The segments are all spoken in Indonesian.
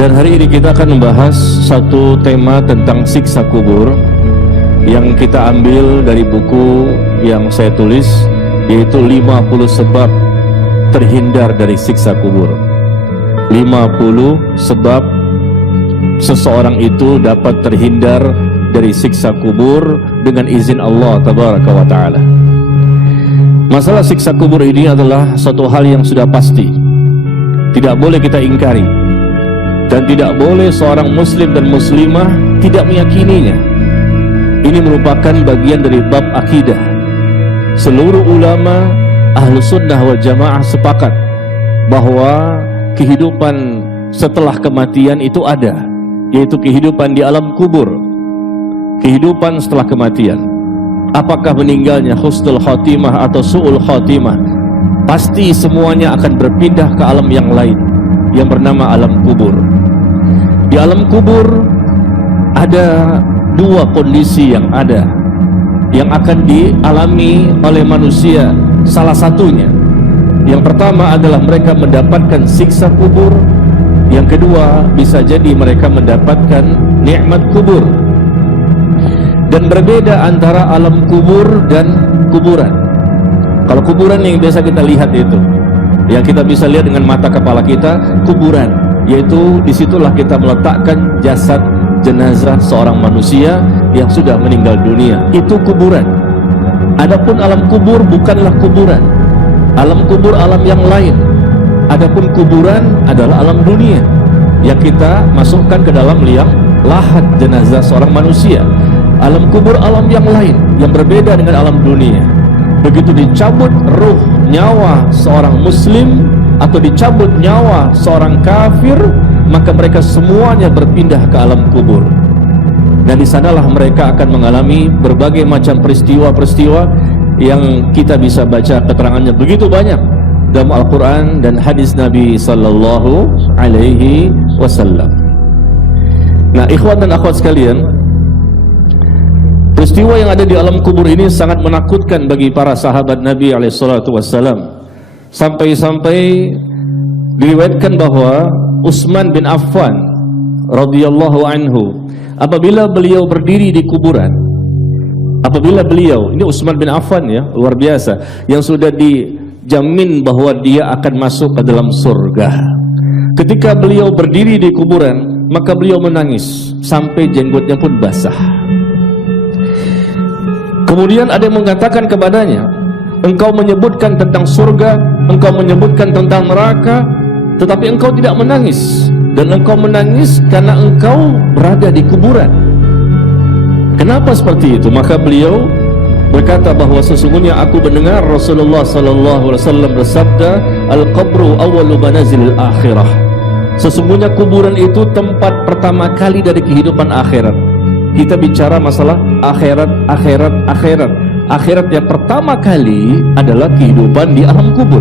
Dan hari ini kita akan membahas satu tema tentang siksa kubur yang kita ambil dari buku yang saya tulis, yaitu 50 sebab terhindar dari siksa kubur. 50 sebab seseorang itu dapat terhindar dari siksa kubur dengan izin Allah Tabaraka wa Ta'ala. Masalah siksa kubur ini adalah satu hal yang sudah pasti, tidak boleh kita ingkari, dan tidak boleh seorang muslim dan muslimah tidak meyakininya. Ini merupakan bagian dari bab akidah. Seluruh ulama Ahlus Sunnah wal Jamaah sepakat bahwa kehidupan setelah kematian itu ada, yaitu kehidupan di alam kubur. Kehidupan setelah kematian, apakah meninggalnya husnul khotimah atau su'ul khotimah, pasti semuanya akan berpindah ke alam yang lain yang bernama alam kubur. Di alam kubur ada dua kondisi yang akan dialami oleh manusia. Salah satunya, yang pertama adalah mereka mendapatkan siksa kubur. Yang kedua, bisa jadi mereka mendapatkan nikmat kubur. Dan berbeda antara alam kubur dan kuburan. Kalau kuburan yang biasa kita lihat itu, yang kita bisa lihat dengan mata kepala kita, kuburan, yaitu disitulah kita meletakkan jasad jenazah seorang manusia yang sudah meninggal dunia. Itu kuburan. Adapun alam kubur bukanlah kuburan. Alam kubur alam yang lain. Adapun kuburan adalah alam dunia yang kita masukkan ke dalam liang lahat jenazah seorang manusia. Alam kubur alam yang lain yang berbeda dengan alam dunia. Begitu dicabut ruh nyawa seorang muslim atau dicabut nyawa seorang kafir, maka mereka semuanya berpindah ke alam kubur. Dan di sanalah mereka akan mengalami berbagai macam peristiwa-peristiwa yang kita bisa baca keterangannya begitu banyak dalam Al-Quran dan hadis Nabi Sallallahu Alaihi Wasallam. Nah, ikhwan dan akhwat sekalian, peristiwa yang ada di alam kubur ini sangat menakutkan bagi para sahabat Nabi SAW. Sampai-sampai diriwayatkan bahwa Utsman bin Affan radhiyallahu anhu, apabila beliau berdiri di kuburan, ini Utsman bin Affan ya, luar biasa, yang sudah dijamin bahwa dia akan masuk ke dalam surga. Ketika beliau berdiri di kuburan, maka beliau menangis sampai jenggotnya pun basah. Kemudian ada yang mengatakan kepadanya, engkau menyebutkan tentang surga, engkau menyebutkan tentang neraka, tetapi engkau tidak menangis. Dan engkau menangis karena engkau berada di kuburan. Kenapa seperti itu? Maka beliau berkata bahwa sesungguhnya aku mendengar Rasulullah SAW bersabda, al-qabru awwalu manazilil akhirah. Sesungguhnya kuburan itu tempat pertama kali dari kehidupan akhirat. Kita bicara masalah akhirat. Akhirat yang pertama kali adalah kehidupan di alam kubur.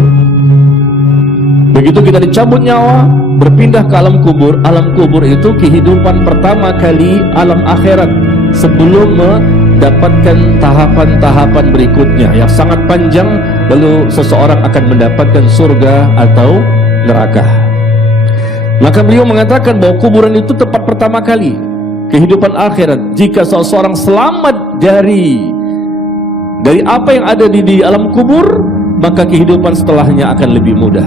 Begitu kita dicabut nyawa, berpindah ke alam kubur. Alam kubur itu kehidupan pertama kali alam akhirat sebelum mendapatkan tahapan-tahapan berikutnya yang sangat panjang. Lalu seseorang akan mendapatkan surga atau neraka. Maka beliau mengatakan bahwa kuburan itu tempat pertama kali kehidupan akhirat. Jika seseorang selamat dari apa yang ada di alam kubur, maka kehidupan setelahnya akan lebih mudah.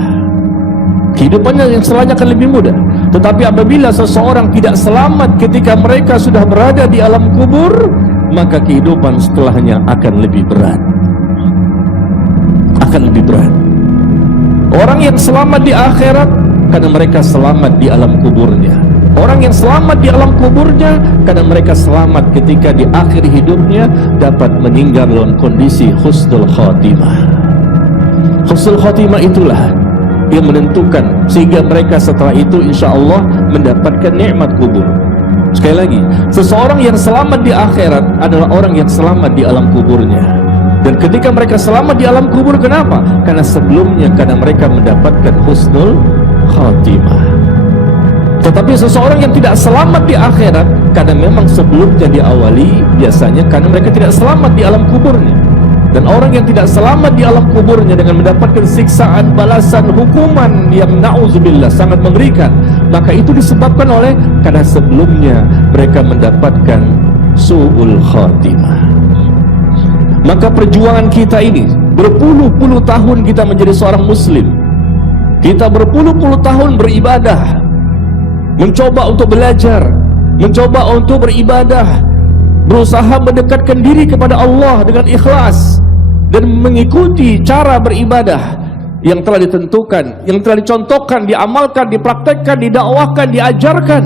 Kehidupannya yang setelahnya akan lebih mudah. Tetapi apabila seseorang tidak selamat ketika mereka sudah berada di alam kubur, maka kehidupan setelahnya akan lebih berat. Orang yang selamat di akhirat karena mereka selamat di alam kuburnya. Orang yang selamat di alam kuburnya karena mereka selamat ketika di akhir hidupnya dapat meninggal dalam kondisi husnul khotimah. Husnul khotimah itulah yang menentukan sehingga mereka setelah itu insya Allah mendapatkan nikmat kubur. Sekali lagi, seseorang yang selamat di akhirat adalah orang yang selamat di alam kuburnya. Dan ketika mereka selamat di alam kubur, kenapa? Karena sebelumnya karena mereka mendapatkan husnul khotimah. Tetapi seseorang yang tidak selamat di akhirat karena memang sebelumnya diawali biasanya karena mereka tidak selamat di alam kuburnya. Dan orang yang tidak selamat di alam kuburnya dengan mendapatkan siksaan, balasan, hukuman yang na'udzubillah sangat mengerikan, maka itu disebabkan oleh karena sebelumnya mereka mendapatkan su'ul khatimah. Maka perjuangan kita ini, berpuluh-puluh tahun kita menjadi seorang muslim, kita berpuluh-puluh tahun beribadah, mencoba untuk belajar, mencoba untuk beribadah, berusaha mendekatkan diri kepada Allah dengan ikhlas dan mengikuti cara beribadah yang telah ditentukan, yang telah dicontohkan, diamalkan, dipraktekkan, didakwahkan, diajarkan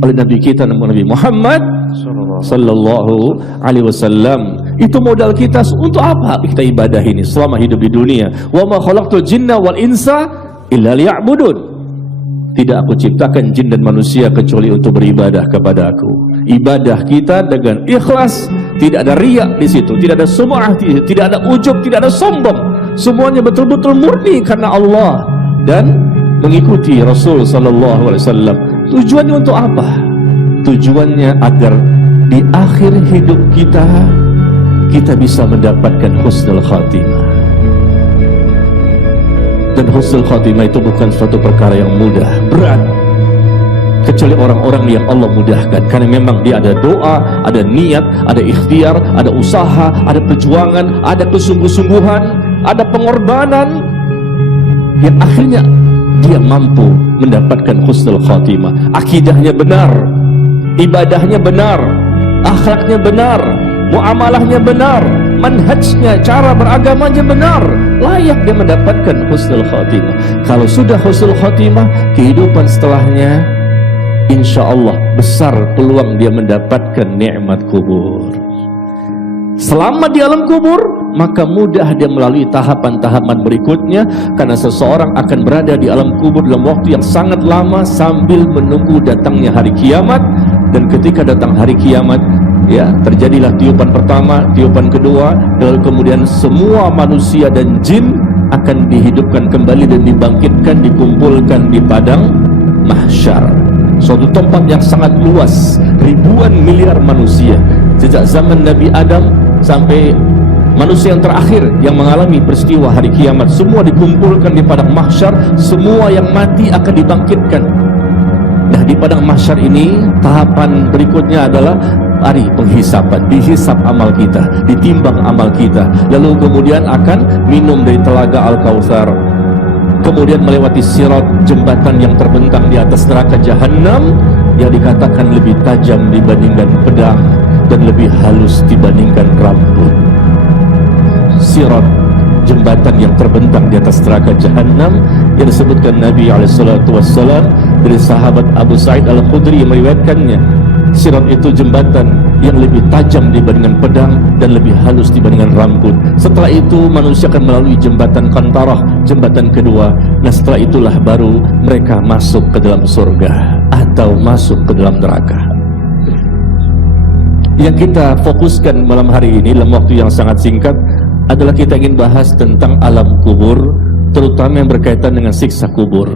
oleh Nabi kita, Nabi Muhammad sallallahu alaihi wasallam. Itu modal kita. Untuk apa kita ibadah ini selama hidup di dunia? Wa ma khalaqtul jinna wal insa illa liya'budun. Tidak aku ciptakan jin dan manusia kecuali untuk beribadah kepada aku. Ibadah kita dengan ikhlas, tidak ada riak di situ, tidak ada sum'ah, tidak ada ujub, tidak ada sombong. Semuanya betul-betul murni karena Allah dan mengikuti Rasul sallallahu alaihi wasallam. Tujuannya untuk apa? Tujuannya agar di akhir hidup kita bisa mendapatkan husnul khatimah. Dan husnul khatimah itu bukan suatu perkara yang mudah, berat, kecuali orang-orang yang Allah mudahkan. Karena memang dia ada doa, ada niat, ada ikhtiar, ada usaha, ada perjuangan, ada kesungguh-sungguhan, ada pengorbanan, yang akhirnya dia mampu mendapatkan husnul khatimah. Akidahnya benar, ibadahnya benar, akhlaknya benar, muamalahnya benar, manhajnya, cara beragamanya benar, layak dia mendapatkan husnul khatimah. Kalau sudah husnul khatimah, kehidupan setelahnya insya Allah besar peluang dia mendapatkan nikmat kubur. Selama di alam kubur, maka mudah dia melalui tahapan-tahapan berikutnya, karena seseorang akan berada di alam kubur dalam waktu yang sangat lama sambil menunggu datangnya hari kiamat. Dan ketika datang hari kiamat, ya, terjadilah tiupan pertama, tiupan kedua, lalu kemudian semua manusia dan jin akan dihidupkan kembali dan dibangkitkan, dikumpulkan di padang mahsyar, suatu tempat yang sangat luas, ribuan miliar manusia sejak zaman Nabi Adam sampai manusia yang terakhir yang mengalami peristiwa hari kiamat, semua dikumpulkan di padang mahsyar. Semua yang mati akan dibangkitkan. Nah, di padang mahsyar ini tahapan berikutnya adalah hari penghisapan, dihisap amal kita, ditimbang amal kita, lalu kemudian akan minum dari telaga Al-Kautsar, kemudian melewati sirat, jembatan yang terbentang di atas neraka Jahannam yang dikatakan lebih tajam dibandingkan pedang dan lebih halus dibandingkan rambut. Sirat, jembatan yang terbentang di atas neraka Jahannam, yang disebutkan Nabi SAW dari sahabat Abu Sa'id Al-Khudri yang meriwayatkannya. Sirat itu jembatan yang lebih tajam dibandingkan pedang dan lebih halus dibandingkan rambut. Setelah itu manusia akan melalui jembatan Qantarah, jembatan kedua. Nah, setelah itulah baru mereka masuk ke dalam surga atau masuk ke dalam neraka. Yang kita fokuskan malam hari ini dalam waktu yang sangat singkat adalah kita ingin bahas tentang alam kubur, terutama yang berkaitan dengan siksa kubur.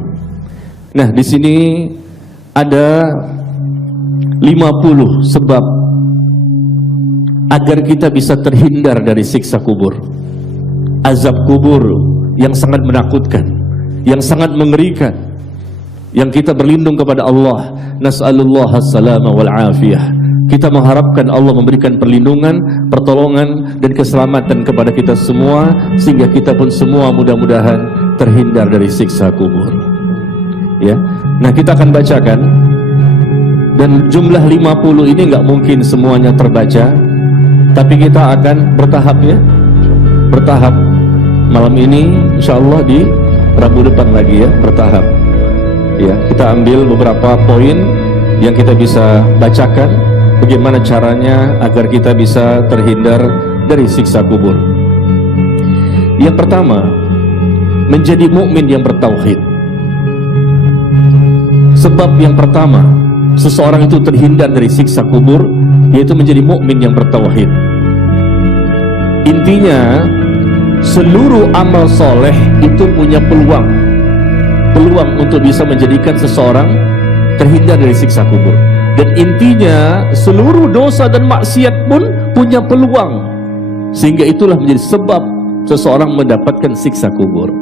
Nah, di sini ada 50 sebab agar kita bisa terhindar dari siksa kubur, azab kubur yang sangat menakutkan, yang sangat mengerikan, yang kita berlindung kepada Allah. Nas'alullah as-salama wal afiyah. Kita mengharapkan Allah memberikan perlindungan, pertolongan dan keselamatan kepada kita semua, sehingga kita pun semua mudah-mudahan terhindar dari siksa kubur. Ya. Nah, kita akan bacakan, dan jumlah 50 ini nggak mungkin semuanya terbaca, tapi kita akan bertahap, ya, bertahap. Malam ini insya Allah di Rabu depan lagi, ya, bertahap. Ya, kita ambil beberapa poin yang kita bisa bacakan, bagaimana caranya agar kita bisa terhindar dari siksa kubur. Yang pertama, menjadi mukmin yang bertauhid. Sebab yang pertama seseorang itu terhindar dari siksa kubur, yaitu menjadi mukmin yang bertauhid. Intinya, seluruh amal soleh itu punya peluang untuk bisa menjadikan seseorang terhindar dari siksa kubur. Dan intinya, seluruh dosa dan maksiat pun punya peluang sehingga itulah menjadi sebab seseorang mendapatkan siksa kubur.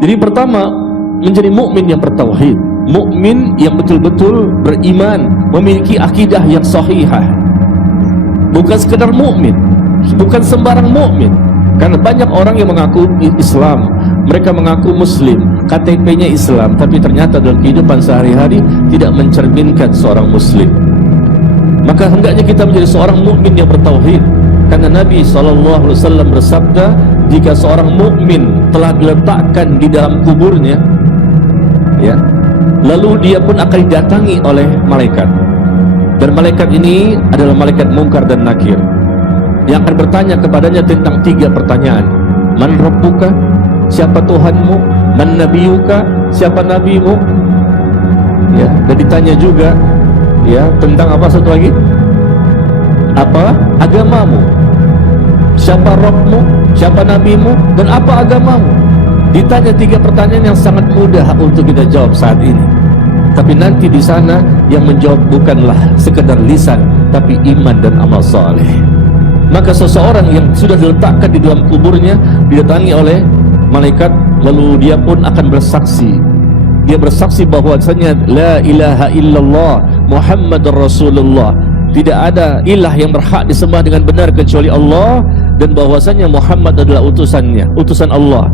Jadi pertama, menjadi mukmin yang bertauhid, mukmin yang betul-betul beriman, memiliki akidah yang sahihah. Bukan sekedar mukmin, bukan sembarang mukmin. Karena banyak orang yang mengaku Islam, mereka mengaku Muslim, KTP-nya Islam, tapi ternyata dalam kehidupan sehari-hari tidak mencerminkan seorang Muslim. Maka hendaknya kita menjadi seorang mukmin yang bertauhid. Karena Nabi SAW bersabda, jika seorang mukmin telah diletakkan di dalam kuburnya, ya, lalu dia pun akan didatangi oleh malaikat. Dan malaikat ini adalah malaikat Munkar dan Nakir, yang akan bertanya kepadanya tentang 3 pertanyaan. Man rabbuka? Siapa Tuhanmu? Man nabiyuka? Siapa nabimu? Ya, dan ditanya juga, ya, tentang apa satu lagi? Apa agamamu? Siapa Rabbmu? Siapa nabimu? Dan apa agamamu? Ditanya 3 pertanyaan yang sangat mudah untuk kita jawab saat ini. Tapi nanti di sana yang menjawab bukanlah sekedar lisan, tapi iman dan amal saleh. Maka seseorang yang sudah diletakkan di dalam kuburnya didatangi oleh malaikat, lalu dia pun akan bersaksi. Dia bersaksi bahwasanya la ilaha illallah Muhammadur Rasulullah, tidak ada ilah yang berhak disembah dengan benar kecuali Allah, dan bahwasanya Muhammad adalah utusannya, utusan Allah.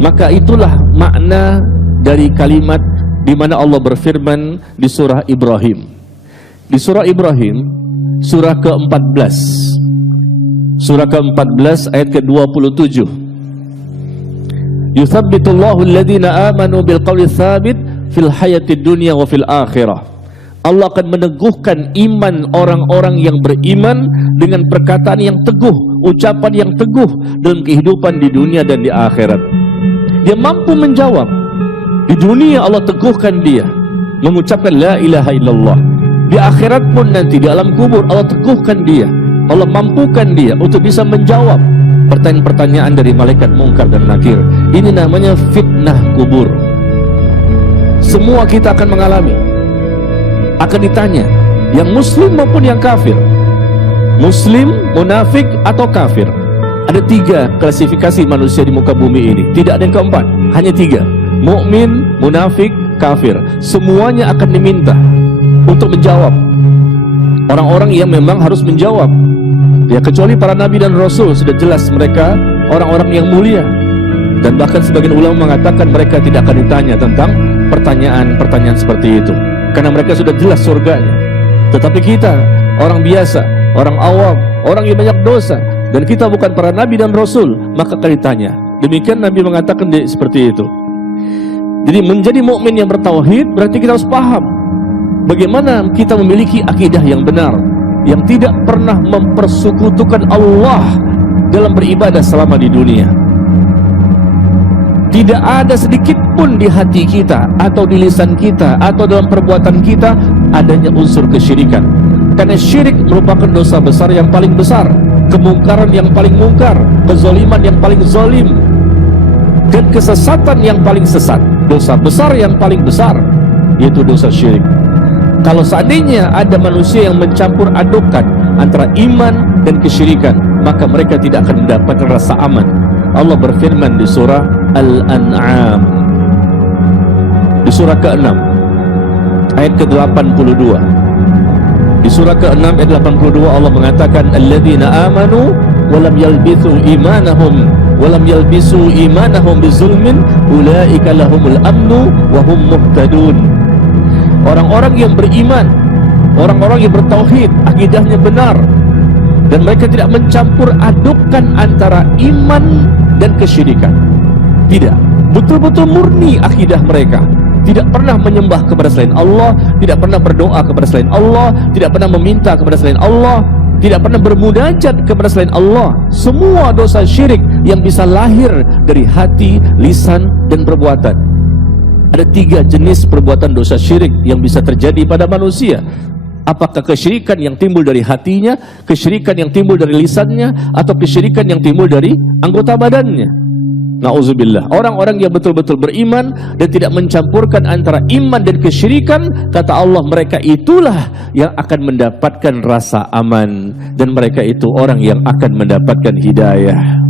Maka itulah makna dari kalimat di mana Allah berfirman di surah Ibrahim. Di surah Ibrahim, surah ke-14. Surah ke-14 ayat ke-27. Yuthabbitullahu alladhina amanu bilqawli tsabit fil hayatid dunya wa fil akhirah. Allah akan meneguhkan iman orang-orang yang beriman dengan perkataan yang teguh, ucapan yang teguh dalam kehidupan di dunia dan di akhirat. Dia mampu menjawab. Di dunia Allah teguhkan dia mengucapkan la ilaha illallah. Di akhirat pun nanti di alam kubur Allah teguhkan dia. Allah mampukan dia untuk bisa menjawab pertanyaan-pertanyaan dari malaikat Munkar dan Nakir. Ini namanya fitnah kubur. Semua kita akan mengalami, akan ditanya, yang muslim maupun yang kafir, muslim, munafik atau kafir. Ada 3 klasifikasi manusia di muka bumi ini, tidak ada yang keempat, hanya 3: mukmin, munafik, kafir. Semuanya akan diminta untuk menjawab. Orang-orang yang memang harus menjawab, ya, kecuali para nabi dan rasul, sudah jelas mereka orang-orang yang mulia. Dan bahkan sebagian ulama mengatakan mereka tidak akan ditanya tentang pertanyaan-pertanyaan seperti itu, karena mereka sudah jelas surganya. Tetapi kita, orang biasa, orang awam, orang yang banyak dosa, dan kita bukan para nabi dan rasul, maka akan ditanya. Demikian Nabi mengatakan seperti itu. Jadi menjadi mukmin yang bertauhid berarti kita harus paham bagaimana kita memiliki akidah yang benar, yang tidak pernah mempersekutukan Allah dalam beribadah selama di dunia. Tidak ada sedikit pun di hati kita, atau di lisan kita, atau dalam perbuatan kita adanya unsur kesyirikan. Karena syirik merupakan dosa besar yang paling besar, kemungkaran yang paling mungkar, kezaliman yang paling zalim, dan kesesatan yang paling sesat. Dosa besar yang paling besar, yaitu dosa syirik. Kalau seandainya ada manusia yang mencampur adukkan antara iman dan kesyirikan, maka mereka tidak akan mendapatkan rasa aman. Allah berfirman di surah Al-An'am, di surah ke-6 ayat ke-82. Di surah ke-6 ayat 82 Allah mengatakan, alladzina amanu wa lam yalbithu imanahum bizulmin ulaika lahumul amnu wa hum muhtadun. Orang-orang yang beriman, orang-orang yang bertauhid, akidahnya benar, dan mereka tidak mencampur adukkan antara iman dan kesyirikan. Tidak, betul-betul murni akidah mereka. Tidak pernah menyembah kepada selain Allah, tidak pernah berdoa kepada selain Allah, tidak pernah meminta kepada selain Allah, tidak pernah bermunajat kepada selain Allah. Semua dosa syirik yang bisa lahir dari hati, lisan, dan perbuatan. Ada 3 jenis perbuatan dosa syirik yang bisa terjadi pada manusia. Apakah kesyirikan yang timbul dari hatinya, kesyirikan yang timbul dari lisannya, atau kesyirikan yang timbul dari anggota badannya? Na'udzubillah. Orang-orang yang betul-betul beriman dan tidak mencampurkan antara iman dan kesyirikan, kata Allah, mereka itulah yang akan mendapatkan rasa aman, dan mereka itu orang yang akan mendapatkan hidayah.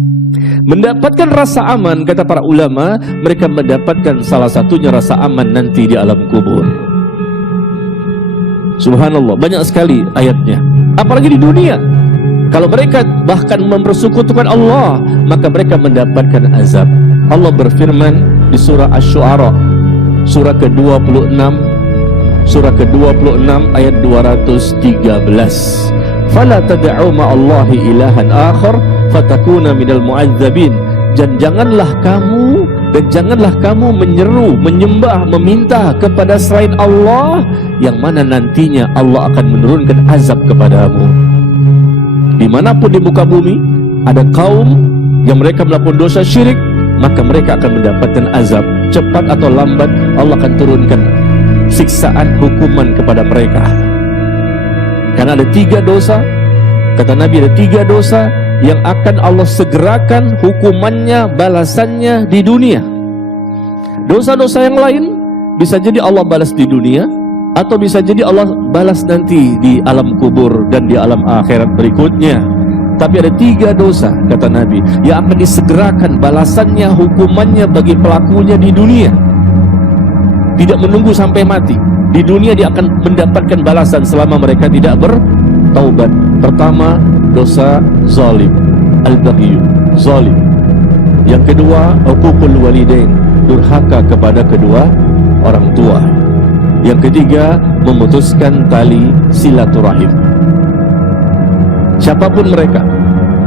Mendapatkan rasa aman, kata para ulama, mereka mendapatkan salah satunya rasa aman nanti di alam kubur. Subhanallah, banyak sekali ayatnya. Apalagi di dunia, kalau mereka bahkan mempersekutukan Allah, maka mereka mendapatkan azab. Allah berfirman di surah Asy-Syu'ara, surah ke-26, ayat 213. Fala tad'u ma'allahi ilahan akhar fatakuna minal mu'adzabin. Dan janganlah kamu menyeru, menyembah, meminta kepada selain Allah, yang mana nantinya Allah akan menurunkan azab kepadamu. Dimanapun di muka bumi ada kaum yang mereka melakukan dosa syirik, maka mereka akan mendapatkan azab. Cepat atau lambat Allah akan turunkan siksaan, hukuman kepada mereka. Karena ada 3 dosa, kata Nabi, ada 3 dosa yang akan Allah segerakan hukumannya, balasannya di dunia. Dosa-dosa yang lain bisa jadi Allah balas di dunia, atau bisa jadi Allah balas nanti di alam kubur dan di alam akhirat berikutnya. Tapi ada 3 dosa, kata Nabi, yang akan disegerakan balasannya, hukumannya bagi pelakunya di dunia. Tidak menunggu sampai mati. Di dunia dia akan mendapatkan balasan selama mereka tidak bertaubat. Pertama, dosa zalim, al-baghyu, zalim. Yang kedua, uququl walidain, durhaka kepada kedua orang tua. Yang ketiga, memutuskan tali silaturahim. Siapapun mereka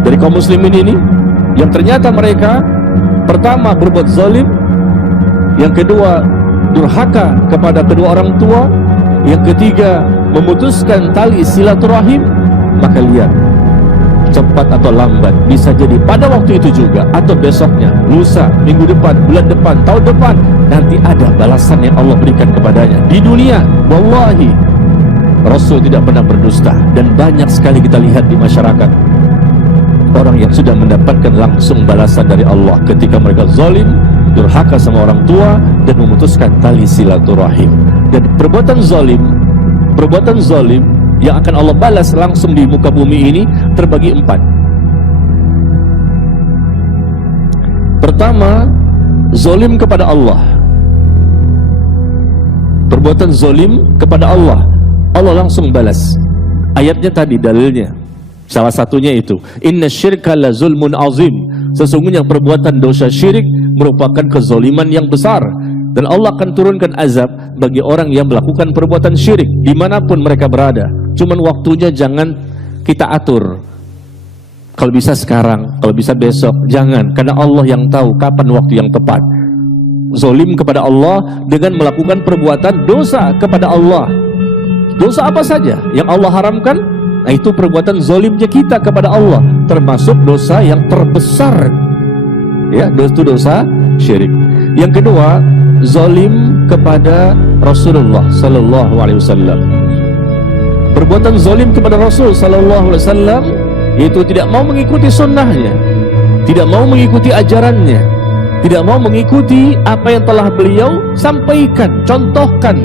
dari kaum muslimin ini yang ternyata mereka pertama berbuat zalim, yang kedua durhaka kepada kedua orang tua, yang ketiga memutuskan tali silaturahim, maka lihat, cepat atau lambat, bisa jadi pada waktu itu juga, atau besoknya, lusa, minggu depan, bulan depan, tahun depan, nanti ada balasan yang Allah berikan kepadanya. Di dunia, wallahi, Rasul tidak pernah berdusta. Dan banyak sekali kita lihat di masyarakat orang yang sudah mendapatkan langsung balasan dari Allah ketika mereka zalim, durhaka sama orang tua, dan memutuskan tali silaturahim. Dan perbuatan zalim yang akan Allah balas langsung di muka bumi ini terbagi 4. Pertama, zalim kepada Allah. Perbuatan zalim kepada Allah, Allah langsung balas. Ayatnya tadi dalilnya, salah satunya itu, inna syirka la zulmun azim. Sesungguhnya perbuatan dosa syirik merupakan kezaliman yang besar, dan Allah akan turunkan azab bagi orang yang melakukan perbuatan syirik dimanapun mereka berada. Cuman waktunya jangan kita atur. Kalau bisa sekarang, kalau bisa besok, jangan, karena Allah yang tahu kapan waktu yang tepat. Zalim kepada Allah dengan melakukan perbuatan dosa kepada Allah. Dosa apa saja yang Allah haramkan, nah itu perbuatan zalimnya kita kepada Allah, termasuk dosa yang terbesar, ya, itu dosa syirik. Yang kedua, zalim kepada Rasulullah sallallahu alaihi wasallam. Perbuatan zalim kepada Rasul sallallahu alaihi wasallam yaitu tidak mau mengikuti sunnahnya, tidak mau mengikuti ajarannya, tidak mau mengikuti apa yang telah beliau sampaikan, contohkan,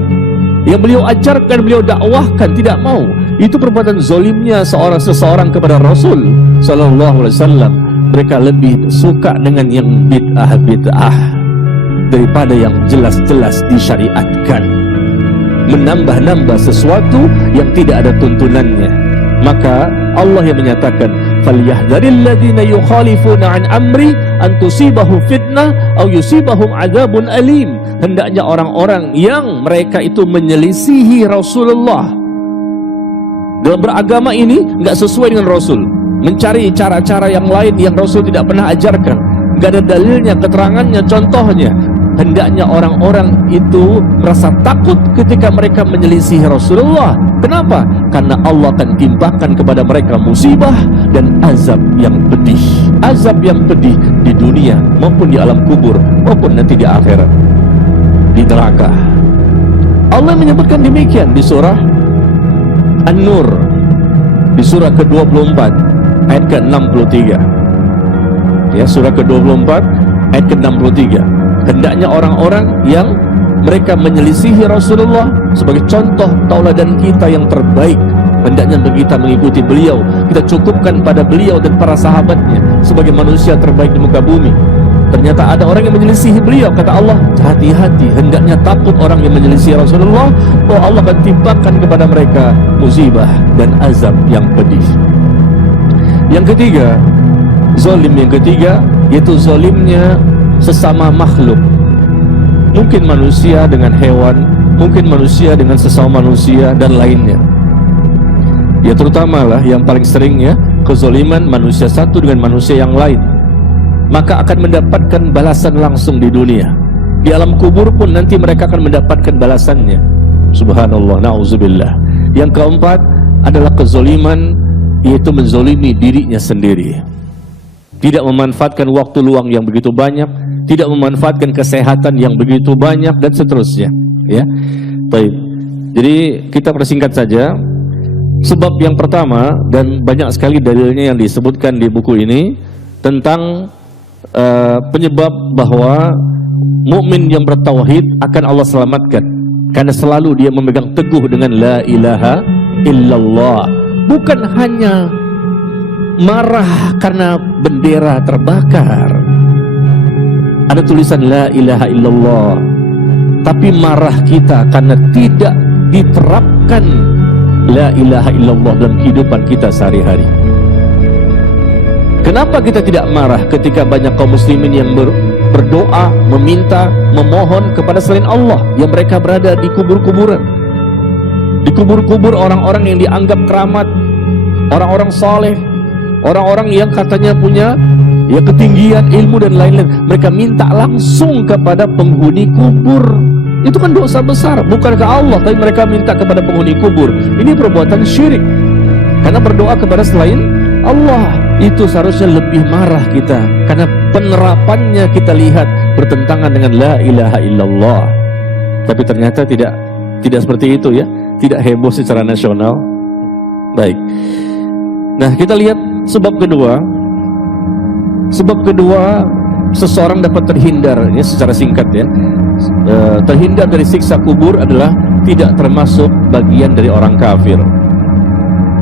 yang beliau ajarkan, beliau dakwahkan, tidak mau. Itu perbuatan zalimnya seseorang kepada Rasul sallallahu alaihi wasallam. Mereka lebih suka dengan yang bid'ah daripada yang jelas-jelas disyariatkan, menambah-nambah sesuatu yang tidak ada tuntunannya. Maka Allah yang menyatakan, falyahdharil ladzina yukhalifuna an amri an tusibahum fitnah aw yusibahum adzabun alim. Hendaknya orang-orang yang mereka itu menyelisihi Rasulullah dalam beragama ini enggak sesuai dengan Rasul, mencari cara-cara yang lain yang Rasul tidak pernah ajarkan, enggak ada dalilnya, keterangannya, contohnya. Hendaknya orang-orang itu merasa takut ketika mereka menyelisihi Rasulullah. Kenapa? Karena Allah akan timpakan kepada mereka musibah dan azab yang pedih. Azab yang pedih di dunia maupun di alam kubur maupun nanti di akhirat, di neraka. Allah menyebutkan demikian di surah An-Nur, di surah ke-24 ayat ke-63. Ya, surah ke-24 ayat ke-63. Hendaknya orang-orang yang mereka menyelisihi Rasulullah sebagai contoh tauladan kita yang terbaik, hendaknya kita mengikuti beliau, kita cukupkan pada beliau dan para sahabatnya sebagai manusia terbaik di muka bumi. Ternyata ada orang yang menyelisihi beliau, kata Allah, hati-hati, hendaknya takut orang yang menyelisihi Rasulullah, bahwa Allah akan timpakan kepada mereka musibah dan azab yang pedih. Yang ketiga, zalim yang ketiga, yaitu zalimnya sesama makhluk. Mungkin manusia dengan hewan, mungkin manusia dengan sesama manusia, dan lainnya. Ya terutama lah yang paling sering ya, kezaliman manusia satu dengan manusia yang lain. Maka akan mendapatkan balasan langsung di dunia. Di alam kubur pun nanti mereka akan mendapatkan balasannya. Subhanallah, na'udzubillah. Yang keempat adalah kezaliman, yaitu menzalimi dirinya sendiri. Tidak memanfaatkan waktu luang yang begitu banyak, tidak memanfaatkan kesehatan yang begitu banyak, dan seterusnya. Ya, baik. Jadi kita persingkat saja. Sebab yang pertama, dan banyak sekali dalilnya yang disebutkan di buku ini tentang penyebab bahwa mukmin yang bertauhid akan Allah selamatkan, karena selalu dia memegang teguh dengan la ilaha illallah. Bukan hanya marah karena bendera terbakar, ada tulisan la ilaha illallah, tapi marah kita karena tidak diterapkan la ilaha illallah dalam kehidupan kita sehari-hari. Kenapa kita tidak marah ketika banyak kaum muslimin yang berdoa, meminta, memohon kepada selain Allah, yang mereka berada di kubur-kuburan, di kubur-kubur orang-orang yang dianggap keramat, orang-orang saleh, orang-orang yang katanya punya ya ketinggian ilmu dan lain-lain. Mereka minta langsung kepada penghuni kubur. Itu kan dosa besar, bukan ke Allah, tapi mereka minta kepada penghuni kubur. Ini perbuatan syirik, karena berdoa kepada selain Allah. Itu seharusnya lebih marah kita, karena penerapannya kita lihat bertentangan dengan la ilaha illallah. Tapi ternyata tidak seperti itu ya, tidak heboh secara nasional. Baik. Nah, kita lihat sebab kedua. Sebab kedua, seseorang dapat terhindar ya, secara singkat ya. Terhindar dari siksa kubur adalah tidak termasuk bagian dari orang kafir.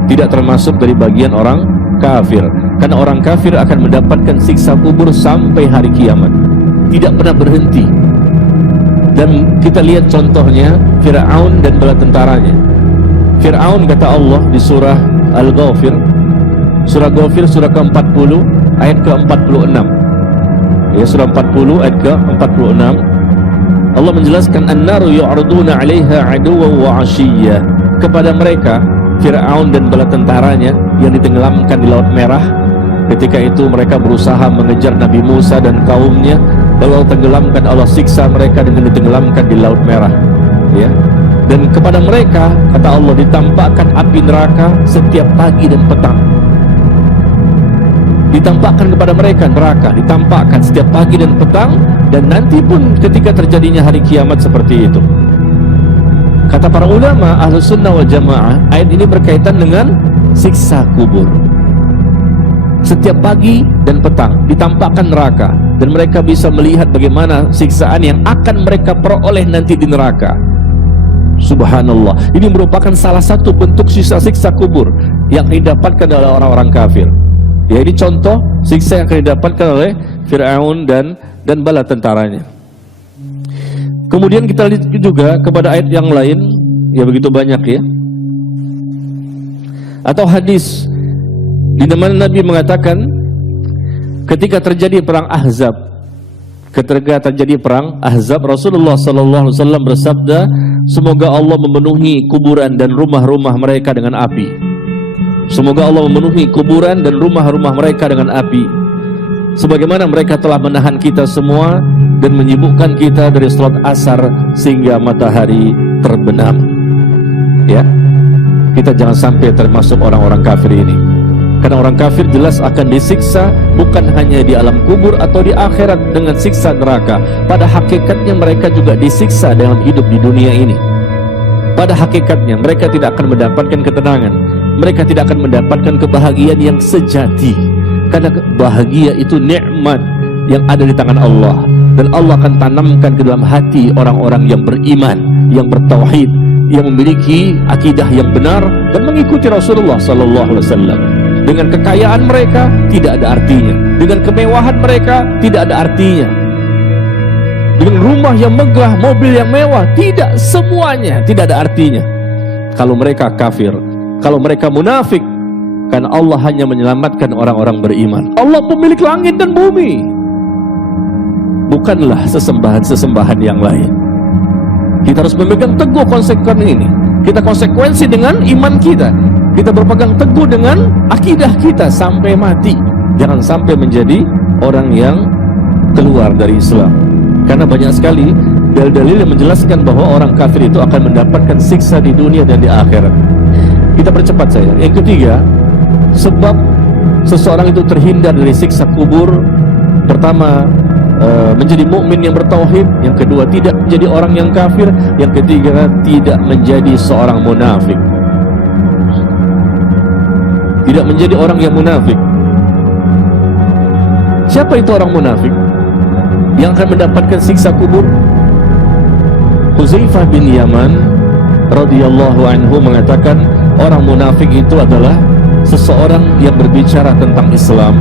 Tidak termasuk dari bagian orang kafir, karena orang kafir akan mendapatkan siksa kubur sampai hari kiamat, tidak pernah berhenti. Dan kita lihat contohnya Fir'aun dan bala tentaranya. Fir'aun, kata Allah di surah Al-Ghafir, surah Ghafir surah ke-40 ayat ke-46 ya, surah 40 ayat ke-46, Allah menjelaskan an-naru yu'raduna 'alaiha 'aduwwan wa 'ashiyya. Kepada mereka Fir'aun dan bala tentaranya yang ditenggelamkan di Laut Merah, ketika itu mereka berusaha mengejar Nabi Musa dan kaumnya, lalu tenggelamkan, Allah siksa mereka dengan ditenggelamkan di Laut Merah ya. Dan kepada mereka, kata Allah, ditampakkan api neraka setiap pagi dan petang. Ditampakkan kepada mereka neraka, ditampakkan setiap pagi dan petang, dan nanti pun ketika terjadinya hari kiamat seperti itu. Kata para ulama Ahlus Sunnah wal Jamaah, ayat ini berkaitan dengan siksa kubur. Setiap pagi dan petang ditampakkan neraka, dan mereka bisa melihat bagaimana siksaan yang akan mereka peroleh nanti di neraka. Subhanallah, ini merupakan salah satu bentuk siksa kubur yang didapatkan oleh orang-orang kafir. Ya, ini contoh siksa yang akan didapatkan oleh Fir'aun dan bala tentaranya. Kemudian kita lihat juga kepada ayat yang lain, ya begitu banyak ya. Atau hadis di mana Nabi mengatakan ketika terjadi perang Ahzab, Rasulullah sallallahu alaihi wasallam bersabda, semoga Allah memenuhi kuburan dan rumah-rumah mereka dengan api. Semoga Allah memenuhi kuburan dan rumah-rumah mereka dengan api, sebagaimana mereka telah menahan kita semua dan menyibukkan kita dari salat asar sehingga matahari terbenam. Ya, kita jangan sampai termasuk orang-orang kafir ini, karena orang kafir jelas akan disiksa bukan hanya di alam kubur atau di akhirat dengan siksa neraka. Pada hakikatnya mereka juga disiksa dalam hidup di dunia ini. Pada hakikatnya mereka tidak akan mendapatkan ketenangan, mereka tidak akan mendapatkan kebahagiaan yang sejati, karena bahagia itu nikmat, yang ada di tangan Allah, dan Allah akan tanamkan ke dalam hati orang-orang yang beriman, yang bertauhid, yang memiliki akidah yang benar dan mengikuti Rasulullah sallallahu alaihi wasallam. Dengan kekayaan mereka tidak ada artinya, dengan kemewahan mereka tidak ada artinya, dengan rumah yang megah, mobil yang mewah, tidak, semuanya tidak ada artinya kalau mereka kafir, kalau mereka munafik. Karena Allah hanya menyelamatkan orang-orang beriman. Allah pemilik langit dan bumi, bukanlah sesembahan-sesembahan yang lain. Kita harus memegang teguh konsekuensi ini. Kita konsekuensi dengan iman kita. Kita berpegang teguh dengan akidah kita sampai mati. Jangan sampai menjadi orang yang keluar dari Islam. Karena banyak sekali dalil-dalil yang menjelaskan bahwa orang kafir itu akan mendapatkan siksa di dunia dan di akhirat. Kita percepat saja. Yang ketiga, sebab seseorang itu terhindar dari siksa kubur, pertama menjadi mukmin yang bertauhid, yang kedua tidak menjadi orang yang kafir, yang ketiga tidak menjadi seorang munafik. Tidak menjadi orang yang munafik. Siapa itu orang munafik yang akan mendapatkan siksa kubur? Huzaifah bin Yaman radhiyallahu anhu mengatakan, orang munafik itu adalah seseorang yang berbicara tentang Islam,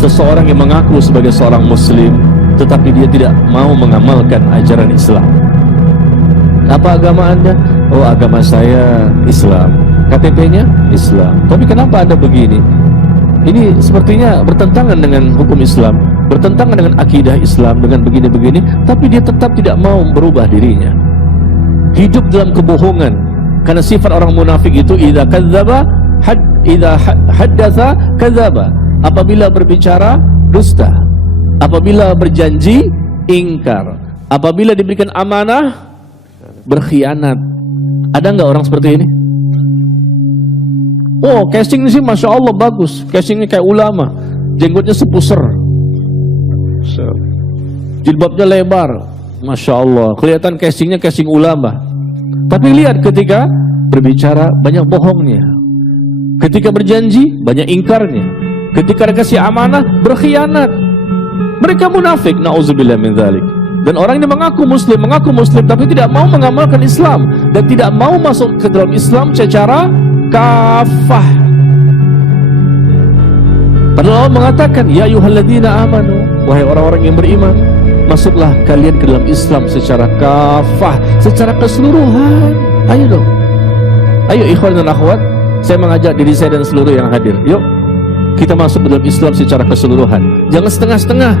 seseorang yang mengaku sebagai seorang muslim, tetapi dia tidak mau mengamalkan ajaran Islam. Apa agama Anda? Oh, agama saya Islam. KTP-nya Islam. Tapi kenapa Anda begini? Ini sepertinya bertentangan dengan hukum Islam, bertentangan dengan akidah Islam, dengan begini-begini, tapi dia tetap tidak mau berubah dirinya. Hidup dalam kebohongan. Karena sifat orang munafik itu idza kadzdzaba haddatsa kadzdzaba. Apabila berbicara dusta, apabila berjanji ingkar, apabila diberikan amanah berkhianat. Ada nggak orang seperti ini? Oh, casing sih masya Allah bagus, casingnya kayak ulama, jenggotnya sepuser, jilbabnya lebar, masya Allah, kelihatan casingnya casing ulama. Tapi lihat ketika berbicara banyak bohongnya, ketika berjanji banyak ingkarnya, ketika dikasih amanah berkhianat. Mereka munafik, na'udzubillah min dzalik. Dan orang ini mengaku muslim tapi tidak mau mengamalkan Islam dan tidak mau masuk ke dalam Islam secara kafah. Padahal Allah mengatakan, ya ayyuhalladzina amanu, wahai orang-orang yang beriman, masuklah kalian ke dalam Islam secara kafah, secara keseluruhan. Ayo dong. Ayo ikhwan dan akhwat, saya mengajak diri saya dan seluruh yang hadir. Yuk, kita masuk ke dalam Islam secara keseluruhan. Jangan setengah-setengah.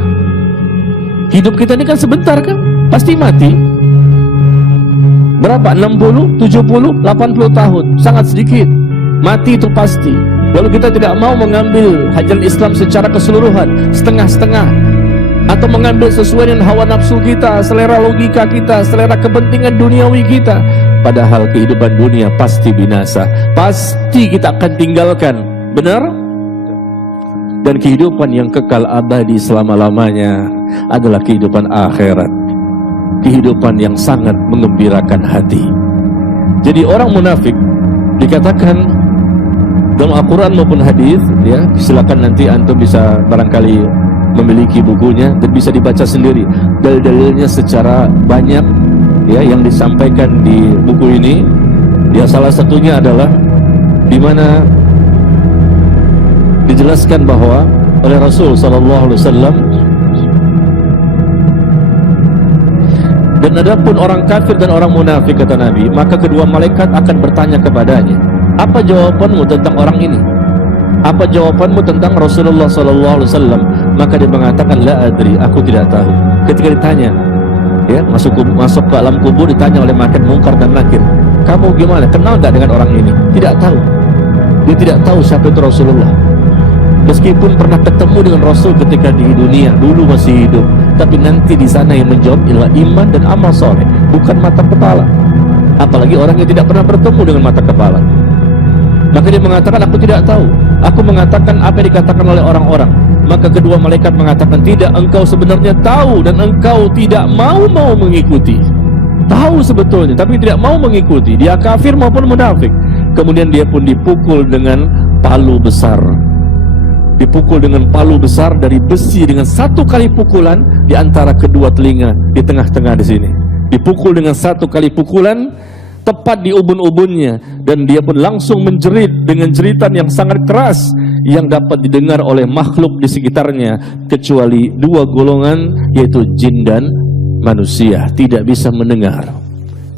Hidup kita ini kan sebentar kan? Pasti mati. Berapa? 60, 70, 80 tahun. Sangat sedikit. Mati itu pasti. Lalu kita tidak mau mengambil ajaran Islam secara keseluruhan, setengah-setengah, atau mengambil sesuai dengan hawa nafsu kita, selera logika kita, selera kepentingan duniawi kita. Padahal kehidupan dunia pasti binasa, pasti kita akan tinggalkan. Benar? Dan kehidupan yang kekal abadi selama-lamanya adalah kehidupan akhirat, kehidupan yang sangat mengembirakan hati. Jadi orang munafik dikatakan dalam Al-Quran maupun hadis, ya, silakan nanti antum bisa barangkali memiliki bukunya dan bisa dibaca sendiri dalil-dalilnya secara banyak, ya, yang disampaikan di buku ini. Ya, salah satunya adalah di mana dijelaskan bahwa oleh Rasul sallallahu alaihi wasallam, dan adapun orang kafir dan orang munafik, kata Nabi, maka kedua malaikat akan bertanya kepadanya, apa jawabanmu tentang orang ini? Apa jawabanmu tentang Rasulullah sallallahu alaihi wasallam? Maka dia mengatakan, la adri, aku tidak tahu. Ketika ditanya, ya, masuk ke alam kubur, ditanya oleh malaikat Munkar dan Nakir, kamu gimana? Kenal gak dengan orang ini? Tidak tahu. Dia tidak tahu siapa itu Rasulullah. Meskipun pernah ketemu dengan Rasul ketika di dunia, dulu masih hidup, tapi nanti di sana yang menjawab ialah iman dan amal soleh, bukan mata kepala. Apalagi orang yang tidak pernah bertemu dengan mata kepala. Maka dia mengatakan, aku tidak tahu. Aku mengatakan apa yang dikatakan oleh orang-orang. Maka kedua malaikat mengatakan, tidak, engkau sebenarnya tahu dan engkau tidak mau mengikuti. Tahu sebetulnya, tapi tidak mau mengikuti. Dia kafir maupun munafik. Kemudian dia pun dipukul dengan palu besar. dipukul dengan palu besar dari besi dengan satu kali pukulan di antara kedua telinga, di tengah-tengah di sini. Dipukul dengan satu kali pukulan tepat di ubun-ubunnya, dan dia pun langsung menjerit dengan jeritan yang sangat keras yang dapat didengar oleh makhluk di sekitarnya kecuali dua golongan, yaitu jin dan manusia, tidak bisa mendengar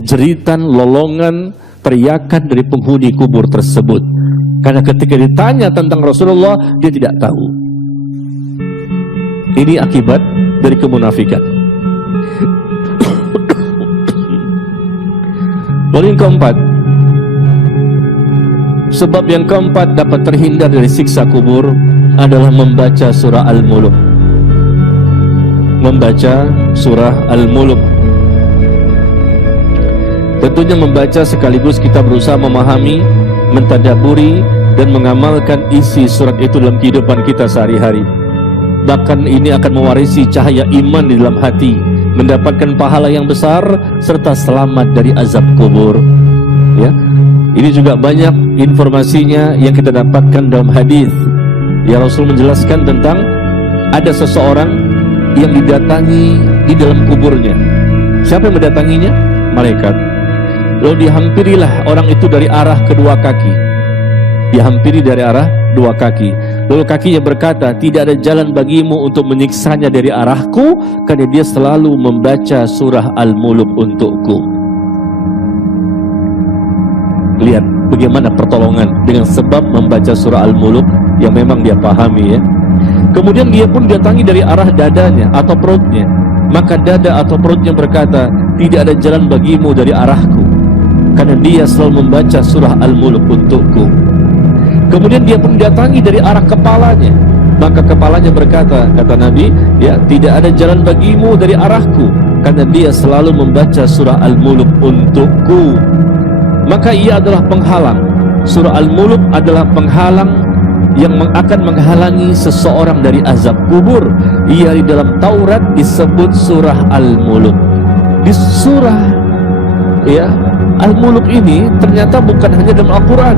jeritan, lolongan, teriakan dari penghuni kubur tersebut. Karena ketika ditanya tentang Rasulullah, dia tidak tahu. Ini akibat dari kemunafikan. Lalu yang keempat, sebab yang keempat dapat terhindar dari siksa kubur adalah membaca surah Al-Mulk. Membaca surah Al-Mulk. Tentunya membaca sekaligus kita berusaha memahami, mentadaburi, dan mengamalkan isi surat itu dalam kehidupan kita sehari-hari. Bahkan ini akan mewarisi cahaya iman di dalam hati, mendapatkan pahala yang besar serta selamat dari azab kubur. Ya, ini juga banyak informasinya yang kita dapatkan dalam hadis. Ya, Rasul menjelaskan tentang ada seseorang yang didatangi di dalam kuburnya. Siapa yang mendatanginya? Malaikat. Lalu dihampirilah orang itu dari arah kedua kaki. Dihampiri dari arah dua kaki. Lalu kakinya berkata, tidak ada jalan bagimu untuk menyiksanya dari arahku, karena dia selalu membaca surah Al-Mulk untukku. Lihat bagaimana pertolongan dengan sebab membaca surah Al-Mulk yang memang dia pahami, ya. Kemudian dia pun datangi dari arah dadanya atau perutnya. Maka dada atau perutnya berkata, tidak ada jalan bagimu dari arahku, karena dia selalu membaca surah Al-Mulk untukku. Kemudian dia pun datangi dari arah kepalanya. Maka kepalanya berkata, kata Nabi, ya, tidak ada jalan bagimu dari arahku, karena dia selalu membaca surah Al-Mulk untukku. Maka ia adalah penghalang. Surah Al-Mulk adalah penghalang yang akan menghalangi seseorang dari azab kubur. Ia di dalam Taurat disebut surah Al-Mulk. Di surah, ya, Al-Mulk ini ternyata bukan hanya dalam Al-Quran,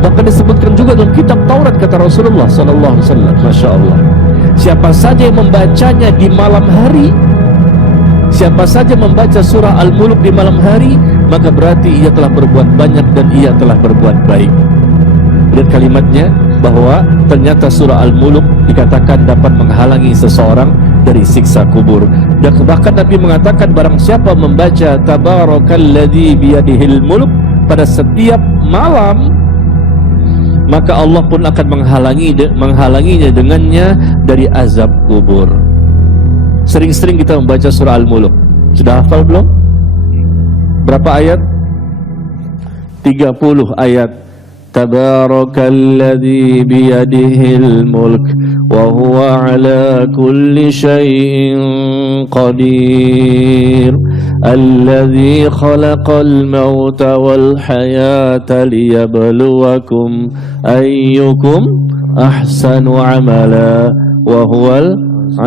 bahkan disebutkan juga dalam kitab Taurat, kata Rasulullah SAW. Masya Allah. Siapa saja yang membacanya di malam hari, siapa saja membaca surah Al-Mulk di malam hari, maka berarti ia telah berbuat banyak dan ia telah berbuat baik. Lihat kalimatnya, bahwa ternyata surah Al-Mulk dikatakan dapat menghalangi seseorang dari siksa kubur. Dan bahkan Nabi mengatakan, barang siapa membaca Tabarakalladzi biyadihil mulk pada setiap malam, maka Allah pun akan menghalanginya dengannya dari azab kubur. Sering-sering kita membaca surah Al-Mulk. Sudah hafal belum? Berapa ayat? 30 ayat. Tabarakalladzi biyadihil mulk wa huwa ala kulli syai'in qadir. Alladzi khalaqal mauta wal hayata liyabluwakum ayyukum ahsanu amala wa huwal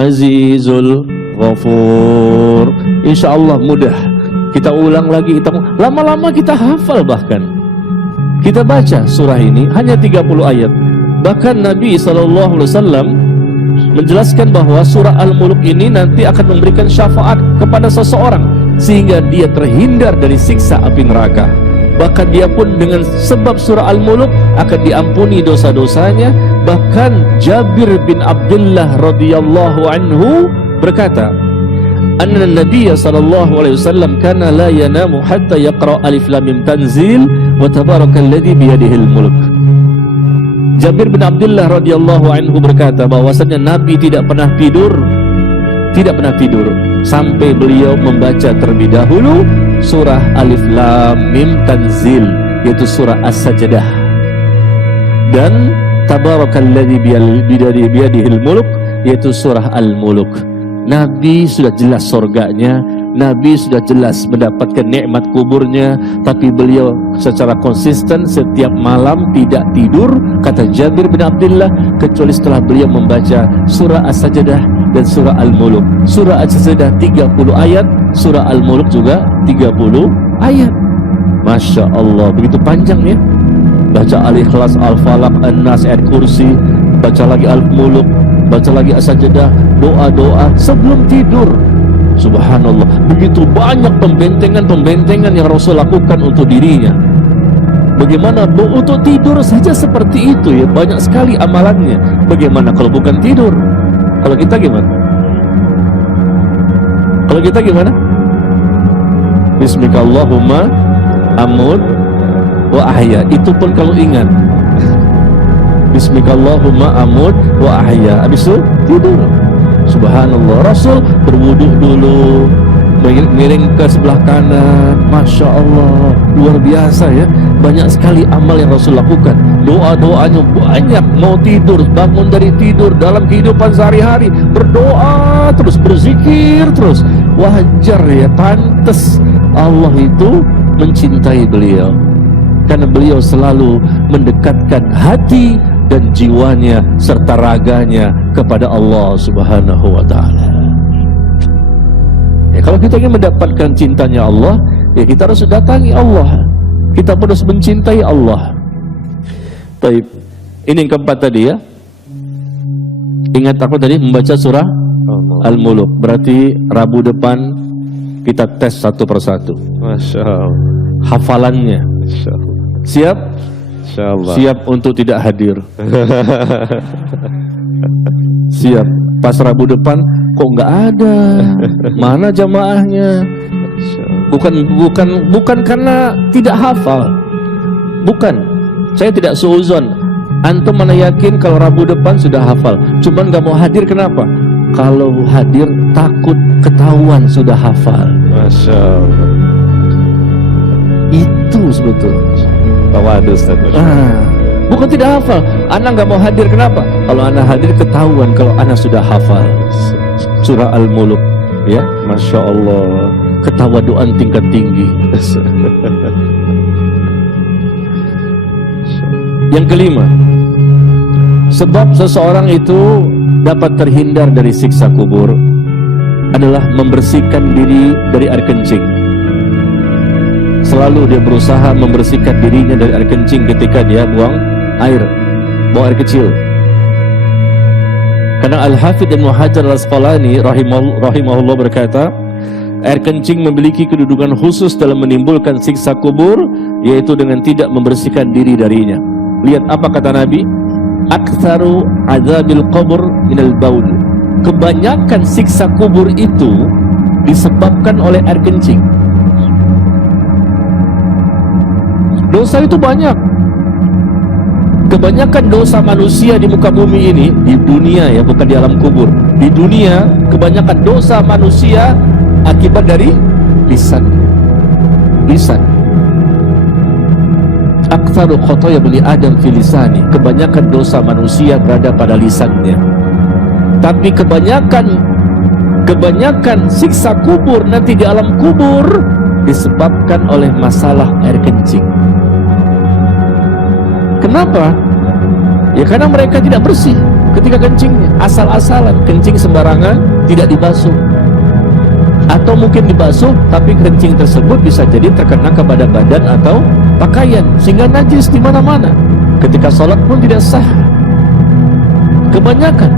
azizul ghafur. Insyaallah mudah. Kita ulang lagi, lama-lama kita hafal. Bahkan kita baca surah ini hanya 30 ayat. Bahkan Nabi SAW menjelaskan bahwa surah Al-Mulk ini nanti akan memberikan syafaat kepada seseorang sehingga dia terhindar dari siksa api neraka. Bahkan dia pun dengan sebab surah Al-Mulk akan diampuni dosa-dosanya. Bahkan Jabir bin Abdullah radhiyallahu anhu berkata, anna Nabiya sallallahu alaihi wasallam kana la yanamu hatta yaqra alif lam mim tanzil wa tabarakalladzi biyadihil mulk. Jabir bin Abdullah radhiyallahu anhu berkata bahwasanya Nabi tidak pernah tidur sampai beliau membaca terlebih dahulu surah alif lam mim tanzil, yaitu surah as-sajdah, dan tabarakalladzi biyadihil mulk, yaitu surah Al-Mulk. Nabi sudah jelas surganya, Nabi sudah jelas mendapatkan nikmat kuburnya, tapi beliau secara konsisten setiap malam tidak tidur, kata Jabir bin Abdullah, kecuali setelah beliau membaca surah As-Sajdah dan surah Al-Mulk. Surah As-Sajdah 30 ayat, surah Al-Mulk juga 30 ayat. Masya Allah, begitu panjang ya. Baca Al-Ikhlas, Al-Falaq, An-Nas, Ayat Kursi, baca lagi Al-Muluk, baca lagi As-Sajdah, doa-doa sebelum tidur. Subhanallah, begitu banyak pembentengan-pembentengan yang Rasul lakukan untuk dirinya. Bagaimana untuk tidur saja seperti itu ya, banyak sekali amalannya. Bagaimana kalau bukan tidur? Kalau kita gimana? Kalau kita gimana? Bismikallahumma amut wa ahya. Itu pun kalau ingat. Bismikallahumma amut wa ahya. Habis itu tidur. Subhanallah. Rasul berwudu dulu, miring ke sebelah kanan. Masya Allah, luar biasa ya. Banyak sekali amal yang Rasul lakukan. Doa-doanya banyak. Mau tidur, bangun dari tidur, dalam kehidupan sehari-hari berdoa terus, berzikir terus. Wajar ya, pantas Allah itu mencintai beliau, karena beliau selalu mendekatkan hati dan jiwanya serta raganya kepada Allah Subhanahu wa ta'ala. Ya, kalau kita ingin mendapatkan cintanya Allah, ya kita harus datangi Allah. Kita pun harus mencintai Allah. Baik, ini yang keempat tadi ya. Ingat aku tadi membaca surah Al-Muluk. Berarti Rabu depan kita tes satu persatu. Masya Allah. Hafalannya. Masya Allah. Siap? Masya Allah. Siap untuk tidak hadir. Siap. Pas Rabu depan kok nggak ada, mana jamaahnya? Bukan karena tidak hafal, bukan. Saya tidak suuzon. Antum mana yakin kalau Rabu depan sudah hafal, cuman nggak mau hadir, kenapa? Kalau hadir takut ketahuan sudah hafal. Masya Allah. Itu sebetulnya. Waduh, Ustaz. Bukan tidak hafal, anak nggak mau hadir, kenapa? Kalau anak hadir ketahuan kalau anak sudah hafal surah Al-Muluk, ya. Masya Allah, ketawaduan tingkat tinggi. Yang kelima, sebab seseorang itu dapat terhindar dari siksa kubur adalah membersihkan diri dari air kencing. Selalu dia berusaha membersihkan dirinya dari air kencing ketika dia buang air kecil. Karena Al-Hafidh Ibnu Hajar Al-Asqalani rahimahullah berkata, air kencing memiliki kedudukan khusus dalam menimbulkan siksa kubur, yaitu dengan tidak membersihkan diri darinya. Lihat apa kata Nabi, aktsaru azabil qabr minal baul. Kebanyakan siksa kubur itu disebabkan oleh air kencing. Dosa itu banyak. Kebanyakan dosa manusia di muka bumi ini, di dunia ya, bukan di alam kubur. Di dunia, kebanyakan dosa manusia akibat dari lisan. Lisan. Aktsaru khotoya bani Adam fi lisani. Kebanyakan dosa manusia berada pada lisannya. Tapi kebanyakan siksa kubur nanti di alam kubur disebabkan oleh masalah air kencing. Kenapa? Ya karena mereka tidak bersih ketika kencingnya, asal-asalan, kencing sembarangan, tidak dibasuh. Atau mungkin dibasuh, tapi kencing tersebut bisa jadi terkena kepada badan atau pakaian, sehingga najis di mana-mana. Ketika sholat pun tidak sah. Kebanyakan,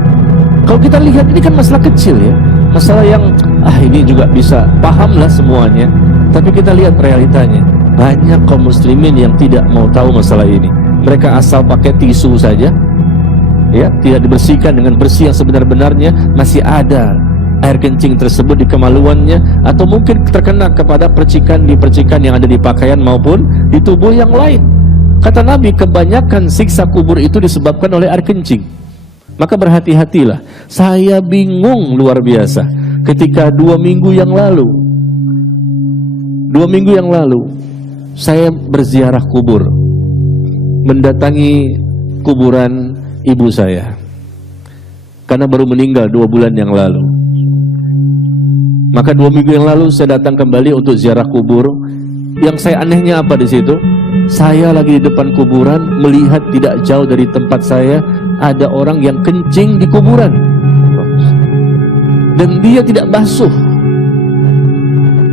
kalau kita lihat ini kan masalah kecil ya, masalah yang ini juga bisa pahamlah semuanya. Tapi kita lihat realitanya, banyak kaum muslimin yang tidak mau tahu masalah ini. Mereka asal pakai tisu saja, ya, tidak dibersihkan dengan bersih yang sebenar-benarnya, masih ada air kencing tersebut di kemaluannya, atau mungkin terkena kepada percikan yang ada di pakaian maupun di tubuh yang lain. Kata Nabi, kebanyakan siksa kubur itu disebabkan oleh air kencing. Maka berhati-hatilah. Saya bingung luar biasa ketika 2 minggu yang lalu saya berziarah kubur, mendatangi kuburan ibu saya karena baru meninggal 2 bulan yang lalu. Maka 2 minggu yang lalu saya datang kembali untuk ziarah kubur. Yang saya anehnya apa di situ? Saya lagi di depan kuburan, melihat tidak jauh dari tempat saya ada orang yang kencing di kuburan, dan dia tidak basuh.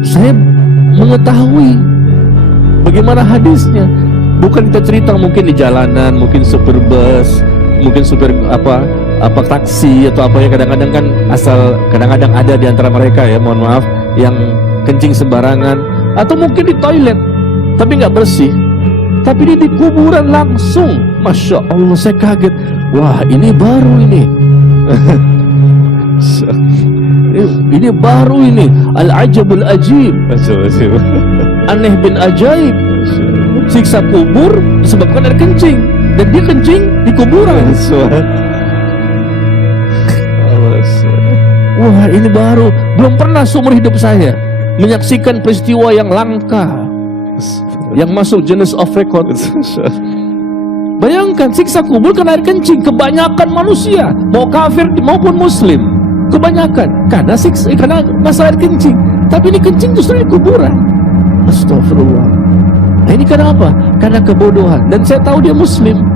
Saya mengetahui bagaimana hadisnya. Bukan kita cerita mungkin di jalanan, mungkin supir bus, mungkin supir apa taksi atau apa ya, kadang-kadang kan kadang-kadang ada di antara mereka ya, mohon maaf, yang kencing sembarangan, atau mungkin di toilet tapi nggak bersih, tapi ini di kuburan langsung. Masya Allah, saya kaget. Wah, ini baru ini. Ini baru ini, al-ajabul ajib, aneh bin ajaib. Siksa kubur disebabkan air kencing, dan dia kencing di kuburan. Wah, ini baru, belum pernah seumur hidup saya menyaksikan peristiwa yang langka, yang masuk jenis off record. Bayangkan, siksa kubur karena air kencing. Kebanyakan manusia, mau kafir maupun muslim, kebanyakan karena masalah air kencing. Tapi ini kencing justru di kuburan. Astagfirullah. Nah, ini kenapa? Karena kebodohan. Dan saya tahu dia muslim,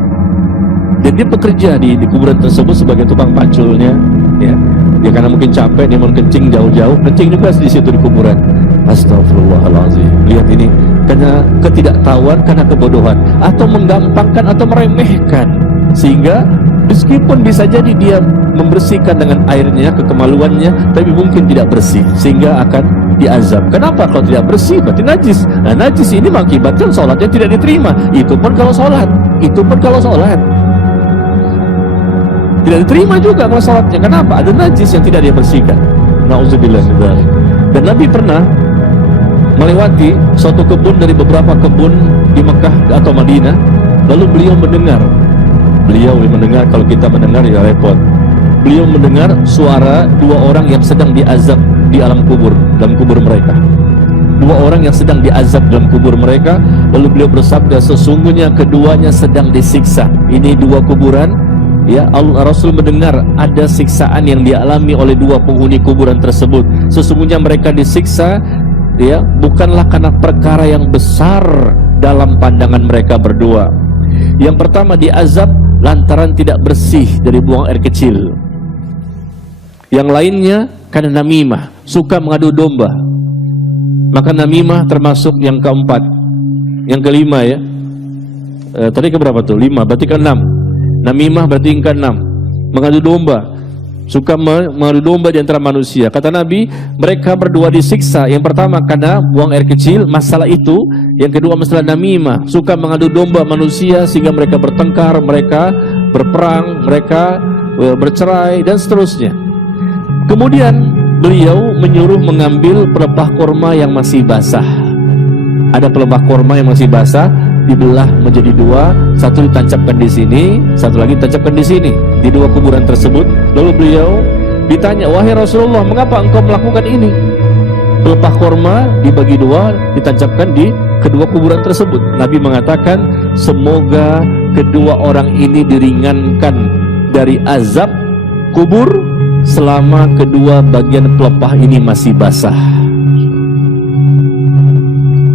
dan dia bekerja di kuburan tersebut sebagai tukang paculnya, ya. Dia karena mungkin capek, dia mau kencing jauh-jauh, kencing juga di situ di kuburan. Astagfirullahaladzim. Lihat ini, karena ketidaktahuan, karena kebodohan, atau menggampangkan atau meremehkan, sehingga meskipun bisa jadi dia membersihkan dengan airnya, kekemaluannya, tapi mungkin tidak bersih, sehingga akan diazab. Kenapa? Kalau tidak bersih berarti najis. Nah, najis ini mengakibatkan sholatnya tidak diterima. Itu pun kalau sholat tidak diterima juga kalau sholatnya. Kenapa? Ada najis yang tidak dia bersihkan. Na'udzubillah. Dan Nabi pernah melewati suatu kebun dari beberapa kebun di Mekah atau Madinah, lalu beliau mendengar, kalau kita mendengar ya repot. Beliau mendengar suara dua orang yang sedang diazab di alam kubur, dalam kubur mereka. Dua orang yang sedang diazab dalam kubur mereka. Lalu beliau bersabda, sesungguhnya keduanya sedang disiksa. Ini dua kuburan, ya. Rasul mendengar ada siksaan yang dialami oleh dua penghuni kuburan tersebut. Sesungguhnya mereka disiksa, ya, bukanlah karena perkara yang besar dalam pandangan mereka berdua. Yang pertama diazab lantaran tidak bersih dari buang air kecil. Yang lainnya karena namimah, suka mengadu domba. Maka namimah termasuk yang keempat. Yang kelima, ya. Tadi keberapa tuh? 5, berarti ke-6. Namimah berarti yang ke-6. Mengadu domba, suka mengadu domba di antara manusia. Kata Nabi, mereka berdua disiksa. Yang pertama karena buang air kecil, masalah itu. Yang kedua masalah namimah, suka mengadu domba manusia sehingga mereka bertengkar, mereka berperang, mereka bercerai, dan seterusnya. Kemudian beliau menyuruh mengambil pelepah korma yang masih basah. Ada pelepah korma yang masih basah, dibelah menjadi dua, satu ditancapkan di sini, satu lagi ditancapkan di sini, di dua kuburan tersebut. Lalu beliau ditanya, wahai Rasulullah, mengapa engkau melakukan ini? Pelepah korma dibagi dua, ditancapkan di kedua kuburan tersebut. Nabi mengatakan, semoga kedua orang ini diringankan dari azab kubur selama kedua bagian pelepah ini masih basah.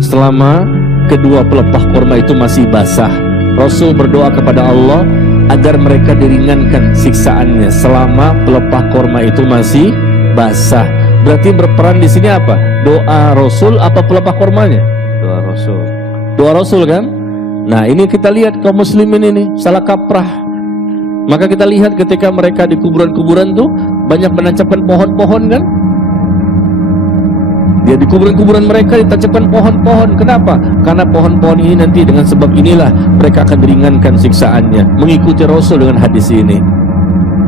Selama kedua pelepah korma itu masih basah, Rasul berdoa kepada Allah agar mereka diringankan siksaannya selama pelepah korma itu masih basah. Berarti berperan di sini apa? Doa Rasul apa pelepah kormanya? Doa Rasul. Doa Rasul kan? Nah, ini kita lihat kaum muslimin ini salah kaprah. Maka kita lihat ketika mereka di kuburan-kuburan tuh banyak menancapkan pohon-pohon kan? Dia di kuburan-kuburan mereka ditancapkan pohon-pohon. Kenapa? Karena pohon-pohon ini nanti dengan sebab inilah mereka akan diringankan siksaannya. Mengikuti Rasul dengan hadis ini.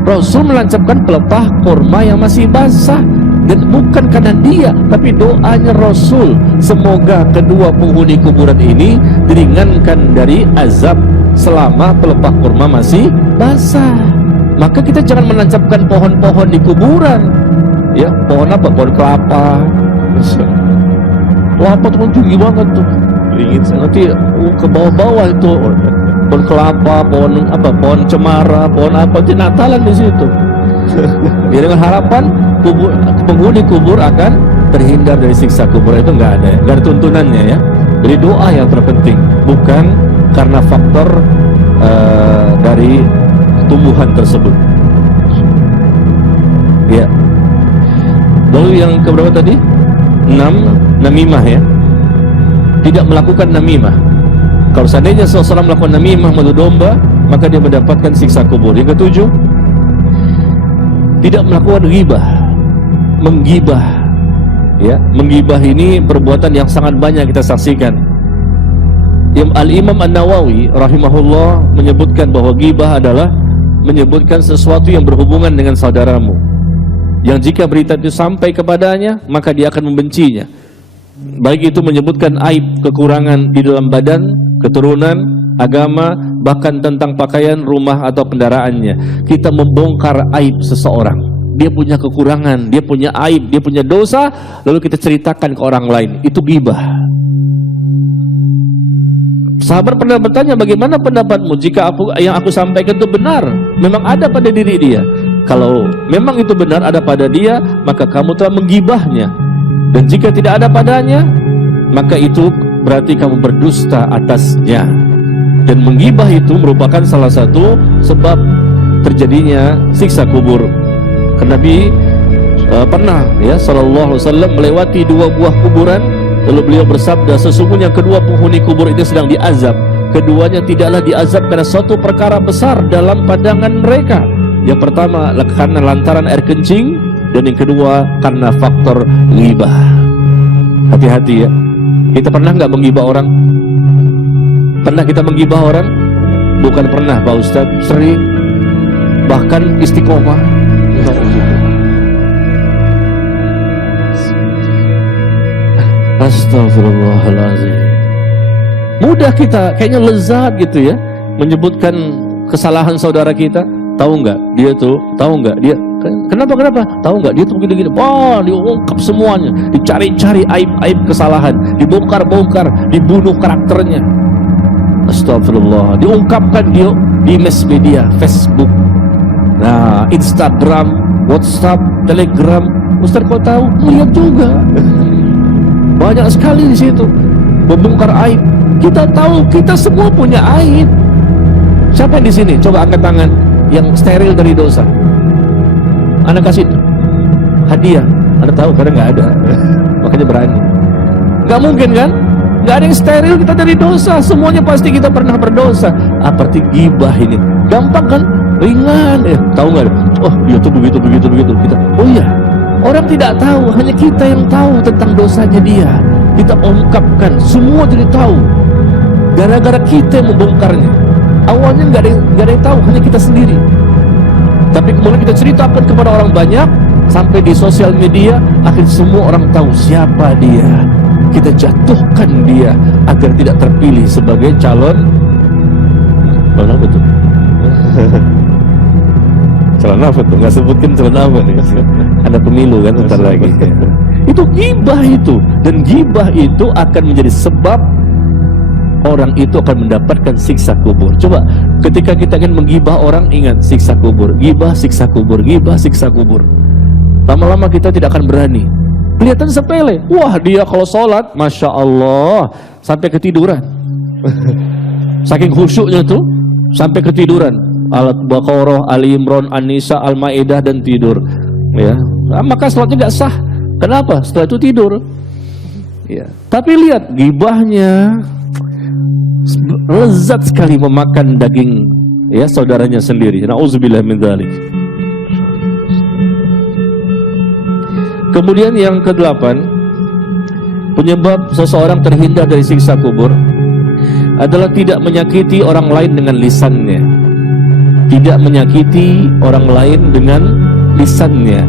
Rasul menancapkan pelepah korma yang masih basah, dan bukan karena dia, tapi doanya Rasul, semoga kedua penghuni kuburan ini diringankan dari azab selama pelepah kurma masih basah. Maka kita jangan menancapkan pohon-pohon di kuburan, ya. Pohon apa? Pohon kelapa. Kelapa tuh tinggi banget tuh, Ringin nanti ke bawah-bawah itu. Pohon kelapa, pohon apa? Pohon cemara, pohon apa? Itu Natalan di situ. Ya, dengan harapan penghuni kubur akan terhindar dari siksa kubur. Itu nggak ada tuntunannya, ya. Jadi doa yang terpenting, bukan karena faktor dari tumbuhan tersebut. Ya. Lalu yang keberapa tadi? 6, namimah, ya. Tidak melakukan namimah. Kalau seandainya seseorang melakukan namimah, mengadu domba, maka dia mendapatkan siksa kubur. Yang ketujuh, tidak melakukan ghibah. Menggibah, ya, menggibah ini perbuatan yang sangat banyak kita saksikan. Al-Imam An-Nawawi rahimahullah menyebutkan bahwa ghibah adalah menyebutkan sesuatu yang berhubungan dengan saudaramu, yang jika berita itu sampai kepadanya maka dia akan membencinya. Baik itu menyebutkan aib, kekurangan di dalam badan, keturunan, agama, bahkan tentang pakaian, rumah atau kendaraannya. Kita membongkar aib seseorang, dia punya kekurangan, dia punya aib, dia punya dosa, lalu kita ceritakan ke orang lain. Itu ghibah. Sahabat pernah bertanya, bagaimana pendapatmu jika yang aku sampaikan itu benar, memang ada pada diri dia? Kalau memang itu benar ada pada dia, maka kamu telah menggibahnya. Dan jika tidak ada padanya, maka itu berarti kamu berdusta atasnya. Dan menggibah itu merupakan salah satu sebab terjadinya siksa kubur. Karena Nabi pernah, ya, sallallahu alaihi wasallam melewati dua buah kuburan. Lalu beliau bersabda, sesungguhnya kedua penghuni kubur itu sedang diazab. Keduanya tidaklah diazab karena suatu perkara besar dalam pandangan mereka. Yang pertama karena lantaran air kencing, dan yang kedua karena faktor ghibah. Hati-hati ya. Kita pernah nggak menggibah orang? Pernah kita menggibah orang? Bukan pernah Pak Ustadz, sering, bahkan istiqomah. Astagfirullahaladzim. Mudah kita, kayaknya lezat gitu ya, menyebutkan kesalahan saudara kita. Tahu nggak dia tuh? Tahu nggak dia? Kenapa? Tahu nggak dia tuh gini-gini? Wah, diungkap semuanya, dicari-cari aib-aib kesalahan, dibongkar-bongkar, dibunuh karakternya. Astagfirullah. Diungkapkan dia di mass media, Facebook, nah, Instagram, WhatsApp, Telegram. Ustaz kau tahu? Lihat juga. Banyak sekali di situ membongkar aib. Kita tahu kita semua punya aib. Siapa yang di sini? Coba angkat tangan yang steril dari dosa. Anda kasih hadiah. Anda tahu karena nggak ada, makanya berani. Nggak mungkin kan? Nggak ada yang steril kita dari dosa. Semuanya pasti kita pernah berdosa. Seperti ghibah ini. Gampang kan? Ringan. Tahu nggak? Oh, dia tuh begitu. Kita, oh iya. Orang tidak tahu, hanya kita yang tahu tentang dosanya dia. Kita ungkapkan, semua jadi tahu. Gara-gara kita yang membongkarnya. Awalnya nggak ada yang tahu, hanya kita sendiri. Tapi kemudian kita ceritakan kepada orang banyak, sampai di sosial media, akhirnya semua orang tahu siapa dia. Kita jatuhkan dia agar tidak terpilih sebagai calon. Malah betul. Calon apa tuh? Nggak sebutkan calon apa nih. Ada pemilu kan bentar lagi. Itu ghibah itu. Dan ghibah itu akan menjadi sebab orang itu akan mendapatkan siksa kubur. Coba ketika kita ingin menggibah orang, ingat siksa kubur. Ghibah, siksa kubur. Ghibah, siksa kubur. Lama-lama kita tidak akan berani. Kelihatan sepele. Wah, dia kalau sholat, Masya Allah, sampai ketiduran. Saking khusyuknya tuh, sampai ketiduran. Al-Baqarah, Ali Imran, An-Nisa, Al-Maidah, dan tidur. Ya, maka sholatnya nggak sah. Kenapa? Setelah itu tidur. Ya. Tapi lihat gibahnya, lezat sekali memakan daging, ya, saudaranya sendiri. Nauzubillah min dzalik. Kemudian yang ke-8, penyebab seseorang terhindar dari siksa kubur adalah tidak menyakiti orang lain dengan lisannya. Tidak menyakiti orang lain dengan lisannya.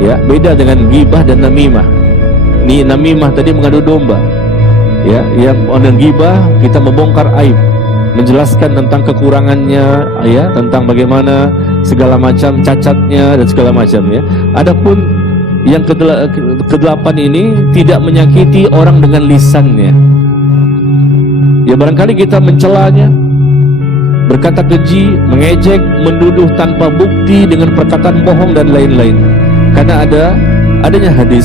Ya, beda dengan ghibah dan namimah. Ini namimah tadi mengadu domba. Ya, yang dengan ghibah kita membongkar aib, menjelaskan tentang kekurangannya, ya, tentang bagaimana segala macam cacatnya dan segala macam, ya. Adapun yang ke-8 ini tidak menyakiti orang dengan lisannya. Ya, barangkali kita mencelanya, berkata keji, mengejek, menduduh tanpa bukti dengan perkataan bohong dan lain-lain. Karena adanya hadis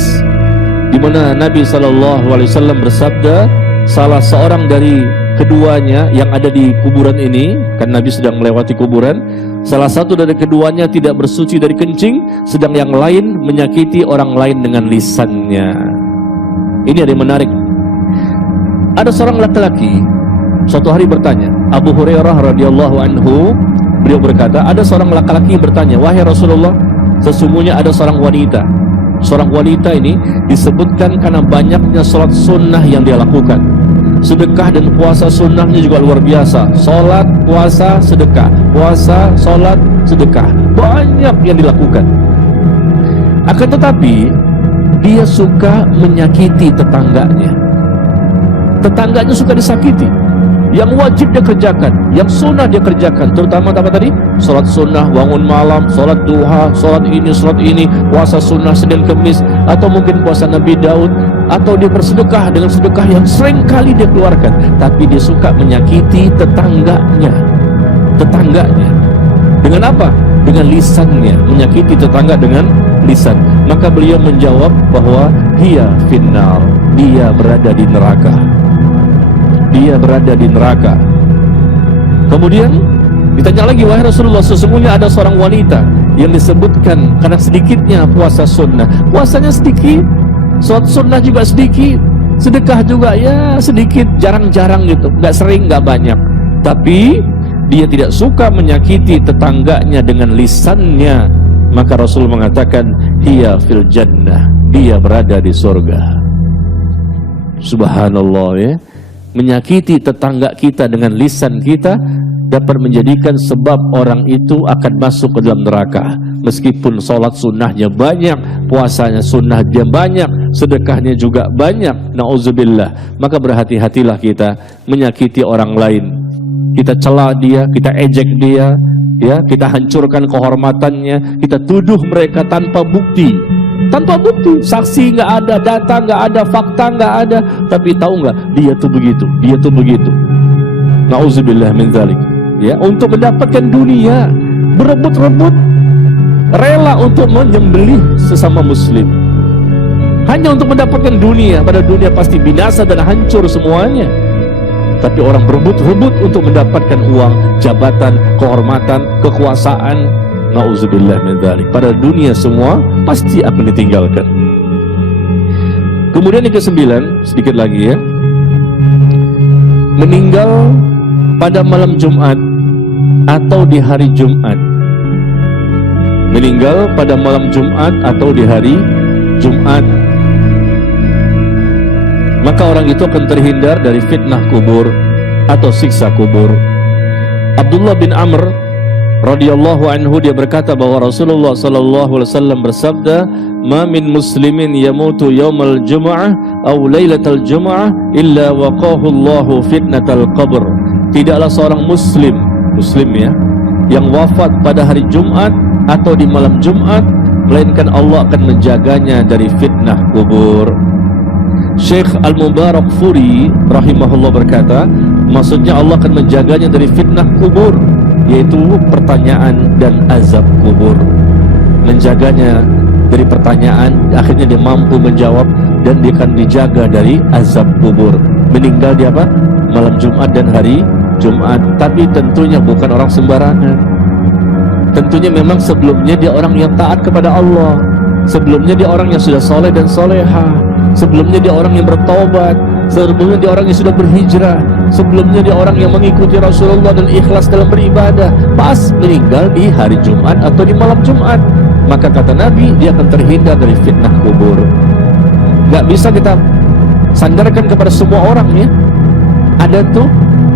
di mana Nabi SAW bersabda, salah seorang dari keduanya yang ada di kuburan ini, kan Nabi sedang melewati kuburan, salah satu dari keduanya tidak bersuci dari kencing, sedang yang lain menyakiti orang lain dengan lisannya. Ini ada yang menarik. Ada seorang laki-laki suatu hari bertanya, Abu Hurairah radhiyallahu anhu, beliau berkata, ada seorang laki-laki bertanya, wahai Rasulullah, sesungguhnya ada seorang wanita. Seorang wanita ini disebutkan karena banyaknya sholat sunnah yang dia lakukan. Sedekah dan puasa sunnahnya juga luar biasa. Sholat, puasa, sedekah. Puasa, sholat, sedekah. Banyak yang dilakukan. Akan tetapi, dia suka menyakiti tetangganya. Tetangganya suka disakiti. Yang wajib dia kerjakan, yang sunnah dia kerjakan, terutama apa tadi? Sholat sunnah, bangun malam, sholat duha, sholat ini, puasa sunnah Senin Kemis, atau mungkin puasa Nabi Daud, atau dia bersedekah dengan sedekah yang sering kali dia keluarkan, tapi dia suka menyakiti tetangganya. Dengan apa? Dengan lisannya, menyakiti tetangga dengan lisan. Maka beliau menjawab bahwa hiya finnar, dia berada di neraka. Dia berada di neraka. Kemudian ditanya lagi, wahai Rasulullah, sesungguhnya ada seorang wanita yang disebutkan karena sedikitnya puasa sunnah. Puasanya sedikit, sholat sunnah juga sedikit, sedekah juga ya sedikit, jarang-jarang gitu, nggak sering, nggak banyak. Tapi dia tidak suka menyakiti tetangganya dengan lisannya. Maka Rasul mengatakan, hiya fil jannah, dia berada di surga. Subhanallah ya. Menyakiti tetangga kita dengan lisan kita dapat menjadikan sebab orang itu akan masuk ke dalam neraka. Meskipun sholat sunnahnya banyak, puasanya sunnahnya banyak, sedekahnya juga banyak, na'udzubillah. Maka berhati-hatilah kita menyakiti orang lain. Kita cela dia, kita ejek dia, ya, kita hancurkan kehormatannya, kita tuduh mereka tanpa bukti. Tanpa bukti, saksi nggak ada, data nggak ada, fakta nggak ada, tapi tahu nggak, dia tuh begitu, dia tuh begitu. Nauzubillah min dzalik. Ya, untuk mendapatkan dunia, berebut-rebut, rela untuk menyembelih sesama muslim. Hanya untuk mendapatkan dunia, pada dunia pasti binasa dan hancur semuanya. Tapi orang berebut-rebut untuk mendapatkan uang, jabatan, kehormatan, kekuasaan. Nauzubillah min dzalik. Pada dunia semua pasti akan ditinggalkan. Kemudian yang ke-9, sedikit lagi ya. Meninggal pada malam Jumat atau di hari Jumat. Meninggal pada malam Jumat atau di hari Jumat. Maka orang itu akan terhindar dari fitnah kubur atau siksa kubur. Abdullah bin Amr radhiyallahu anhu, dia berkata bahwa Rasulullah sallallahu alaihi wasallam bersabda, "Ma min muslimin yamutu yaumal jum'ah aw lailatal jum'ah illa waqahu Allahu fitnatal qabr." Tidaklah seorang muslim ya, yang wafat pada hari Jumat atau di malam Jumat, melainkan Allah akan menjaganya dari fitnah kubur. Syekh Al-Mubarakfuri rahimahullah berkata, maksudnya Allah akan menjaganya dari fitnah kubur, yaitu pertanyaan dan azab kubur. Menjaganya dari pertanyaan, akhirnya dia mampu menjawab, dan dia akan dijaga dari azab kubur. Meninggal di apa? Malam Jumat dan hari Jumat. Tapi tentunya bukan orang sembarangan. Tentunya memang sebelumnya dia orang yang taat kepada Allah. Sebelumnya dia orang yang sudah soleh dan soleha. Sebelumnya dia orang yang bertobat. Sebelumnya dia orang yang sudah berhijrah. Sebelumnya dia orang yang mengikuti Rasulullah dan ikhlas dalam beribadah. Pas meninggal di hari Jumat atau di malam Jumat, maka kata Nabi, dia akan terhindar dari fitnah kubur. Gak bisa kita sandarkan kepada semua orang ya. Ada tuh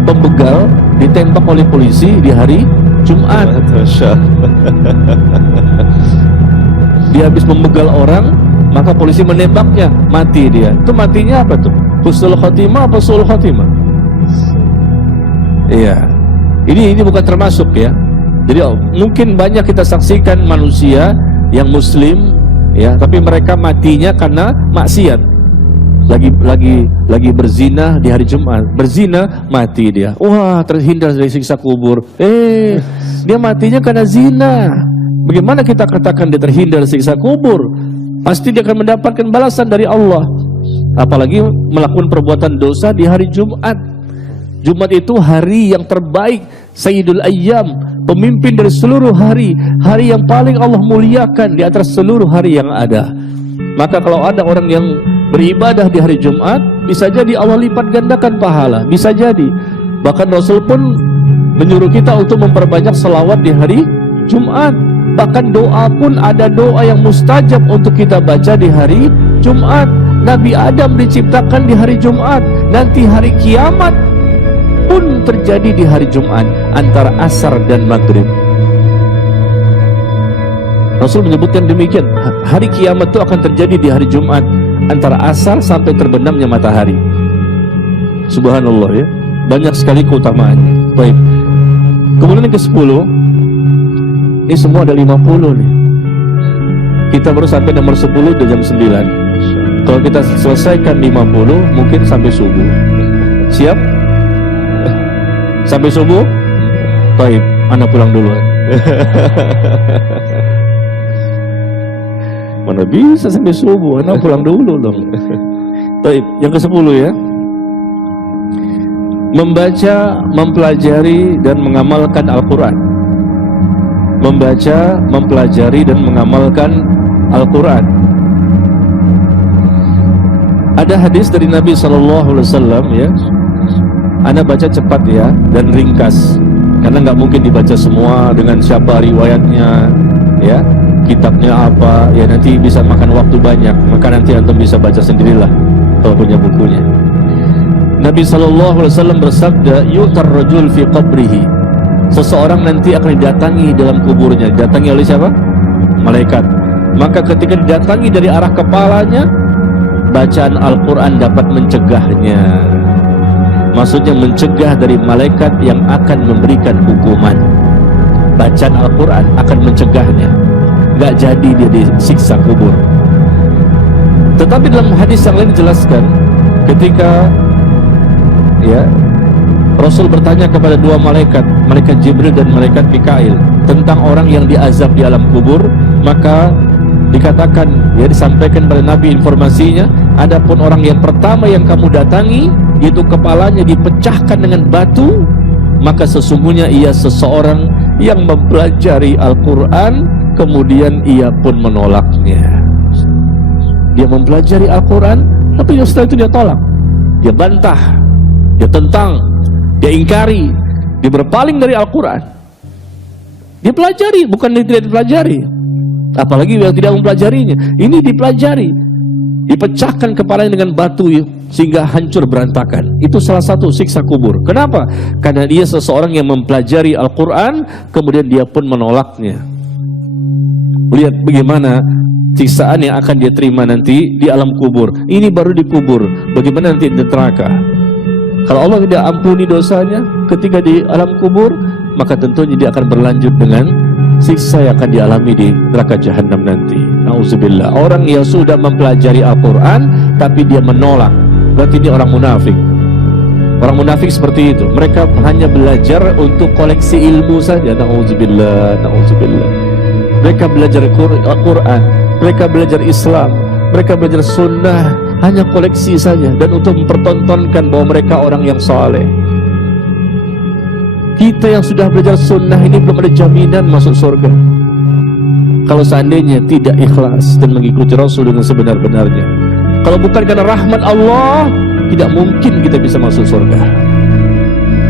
pembegal ditembak oleh polisi di hari Jumat. Dia habis membegal orang, maka polisi menembaknya, mati dia. Itu matinya apa tuh? Husnul khotimah apa su'ul khotimah? Iya. Ini bukan termasuk ya. Jadi mungkin banyak kita saksikan manusia yang muslim ya, tapi mereka matinya karena maksiat. Lagi berzina di hari Jumat. Berzina, mati dia. Wah, terhindar dari siksa kubur. Dia matinya karena zina. Bagaimana kita katakan dia terhindar dari siksa kubur? Pasti dia akan mendapatkan balasan dari Allah. Apalagi melakukan perbuatan dosa di hari Jumat. Jumat itu hari yang terbaik, Sayyidul Ayyam, pemimpin dari seluruh hari, hari yang paling Allah muliakan di atas seluruh hari yang ada. Maka kalau ada orang yang beribadah di hari Jumat, bisa jadi Allah lipat gandakan pahala, bisa jadi. Bahkan Rasul pun menyuruh kita untuk memperbanyak salawat di hari Jumat. Bahkan doa pun ada doa yang mustajab untuk kita baca di hari Jumat. Nabi Adam diciptakan di hari Jumat. Nanti hari kiamat pun terjadi di hari Jumat antara asar dan maghrib. Rasul menyebutkan demikian, hari kiamat itu akan terjadi di hari Jumat antara asar sampai terbenamnya matahari. Subhanallah ya, banyak sekali keutamaannya. Baik. Kemudian yang ke-10, ini semua ada 50 nih. Kita baru sampai nomor 10 udah jam 9. Kalau kita selesaikan 50, mungkin sampai subuh. Siap? Sampai subuh? Baik, Anda pulang duluan. Mana bisa sampai subuh, Anda pulang dulu dong. Baik, yang ke-10 ya. Membaca, mempelajari dan mengamalkan Al-Quran. Membaca, mempelajari dan mengamalkan Al-Quran. Ada hadis dari Nabi SAW ya. Anda baca cepat ya dan ringkas, karena nggak mungkin dibaca semua dengan siapa riwayatnya, ya, kitabnya apa, ya nanti bisa makan waktu banyak. Maka nanti antum bisa baca sendirilah kalau punya bukunya. Nabi SAW bersabda, yu'tar rajul fi qabrihi. Seseorang nanti akan didatangi dalam kuburnya. Didatangi oleh siapa? Malaikat. Maka ketika didatangi dari arah kepalanya, bacaan Al-Quran dapat mencegahnya. Maksudnya mencegah dari malaikat yang akan memberikan hukuman. Bacaan Al-Quran akan mencegahnya, gak jadi dia disiksa kubur. Tetapi dalam hadis yang lain dijelaskan, ketika ya Rasul bertanya kepada dua malaikat, malaikat Jibril dan malaikat Mikail, tentang orang yang diazab di alam kubur. Maka dikatakan, ya disampaikan pada Nabi informasinya, adapun orang yang pertama yang kamu datangi, yaitu kepalanya dipecahkan dengan batu, maka sesungguhnya ia seseorang yang mempelajari Al-Quran, kemudian ia pun menolaknya. Dia mempelajari Al-Quran, tapi setelah itu dia tolak, dia bantah, dia tentang, dia ingkari, dia berpaling dari Al-Quran. Dia pelajari, bukan dia tidak dipelajari. Apalagi yang tidak mempelajarinya, ini dipelajari, dipecahkan kepalanya dengan batu sehingga hancur berantakan. Itu salah satu siksa kubur. Kenapa? Karena dia seseorang yang mempelajari Al-Quran, kemudian dia pun menolaknya. Lihat bagaimana siksaan yang akan dia terima nanti di alam kubur. Ini baru di kubur, bagaimana nanti di neraka. Kalau Allah tidak ampuni dosanya ketika di alam kubur, maka tentunya dia akan berlanjut dengan siksa yang akan dialami di neraka jahanam nanti. Nauzubillah. Orang yang sudah mempelajari Al-Quran tapi dia menolak, berarti dia orang munafik. Orang munafik seperti itu. Mereka hanya belajar untuk koleksi ilmu saja. Nauzubillah, nauzubillah. Mereka belajar Al-Quran, mereka belajar Islam, mereka belajar sunnah, hanya koleksi saja, dan untuk mempertontonkan bahwa mereka orang yang saleh. Kita yang sudah belajar sunnah ini belum ada jaminan masuk surga kalau seandainya tidak ikhlas dan mengikuti Rasul dengan sebenar-benarnya. Kalau bukan karena rahmat Allah, tidak mungkin kita bisa masuk surga.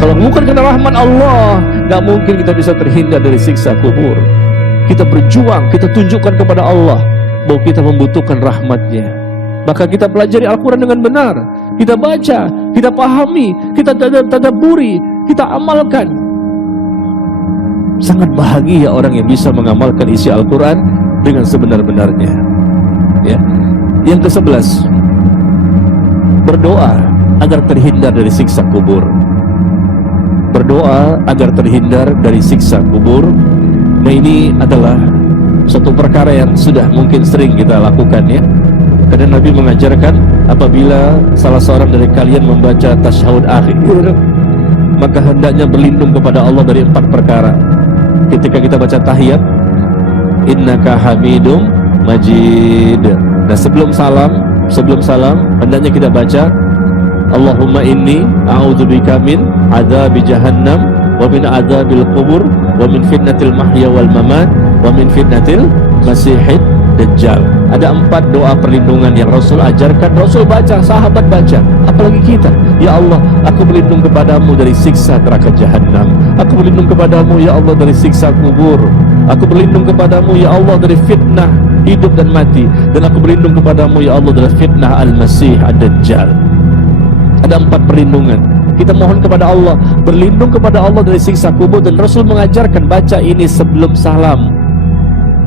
Kalau bukan karena rahmat Allah, tidak mungkin kita bisa terhindar dari siksa kubur. Kita berjuang, kita tunjukkan kepada Allah bahwa kita membutuhkan rahmatnya. Maka kita pelajari Al-Quran dengan benar, kita baca, kita pahami, kita tadabburi, kita amalkan. Sangat bahagia orang yang bisa mengamalkan isi Al-Quran dengan sebenar-benarnya. Ya. Yang ke-11, berdoa agar terhindar dari siksa kubur. Berdoa agar terhindar dari siksa kubur. Nah, ini adalah satu perkara yang sudah mungkin sering kita lakukan ya. Karena Nabi mengajarkan, apabila salah seorang dari kalian membaca tasyahud akhir, maka hendaknya berlindung kepada Allah dari 4 perkara. Ketika kita baca tahiyat, innaka hamidum majid. Nah, sebelum salam hendaknya kita baca, Allahumma inni a'udzubika min adzabi jahannam wa min adzabil qubur wa min fitnatil mahya wal mamat wa min fitnatil masihid Dajjal. Ada 4 doa perlindungan yang Rasul ajarkan, Rasul baca, sahabat baca, apalagi kita. Ya Allah, aku berlindung kepadamu dari siksa neraka jahanam. Aku berlindung kepadamu ya Allah dari siksa kubur. Aku berlindung kepadamu ya Allah dari fitnah hidup dan mati. Dan aku berlindung kepadamu ya Allah dari fitnah Al-Masih Ad-Dajjal. Ada 4 perlindungan. Kita mohon kepada Allah, berlindung kepada Allah dari siksa kubur. Dan Rasul mengajarkan baca ini sebelum salam.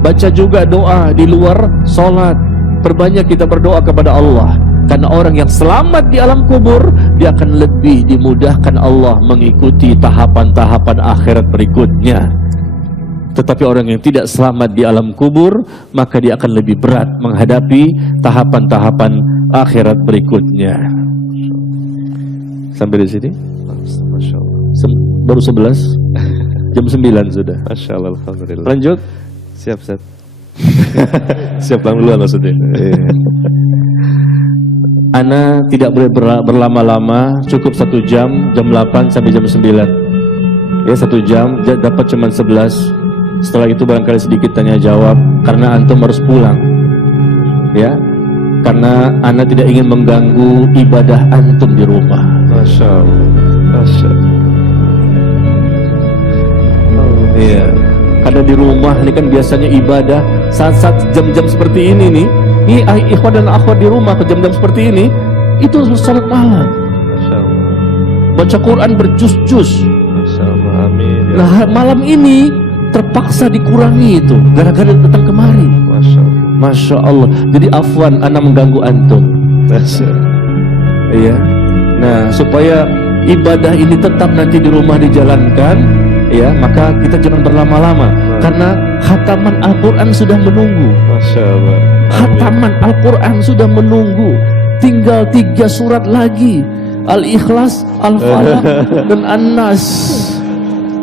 Baca juga doa di luar sholat. Perbanyak kita berdoa kepada Allah. Karena orang yang selamat di alam kubur, dia akan lebih dimudahkan Allah mengikuti tahapan-tahapan akhirat berikutnya. Tetapi orang yang tidak selamat di alam kubur, maka dia akan lebih berat menghadapi tahapan-tahapan akhirat berikutnya. Sampai di sini? Masya Allah. Baru 11? Jam 9 sudah. Masya Allah, alhamdulillah. Lanjut. Siap, Ustaz. Siap pulang duluan maksudnya. Ana tidak boleh berlama-lama, cukup 1 jam, jam 8 sampai jam 9. Ya 1 jam, dapat cuma 11. Setelah itu barangkali sedikit tanya jawab, karena antum harus pulang. Ya, karena Ana tidak ingin mengganggu ibadah antum di rumah. Masya Allah. Masya Allah. Iya. Karena di rumah ini kan biasanya ibadah saat-saat jam-jam seperti ini nih. Ini ikhwan dan akhwat di rumah ke jam-jam seperti ini itu salat malam. Masya Allah. Baca Quran berjus-jus. Masya Allah. Amin. Ya. Nah malam ini terpaksa dikurangi itu gara-gara datang kemari. Masya Allah. Masya Allah. Jadi afwan ana mengganggu antum. Masya Allah. Iya. Nah supaya ibadah ini tetap nanti di rumah dijalankan, ya maka kita jangan berlama-lama. Karena khataman Al-Quran sudah menunggu. Masya Allah. Khataman Al-Quran sudah menunggu. Tinggal 3 surat lagi, Al-Ikhlas, Al-Falaq, dan An-Nas.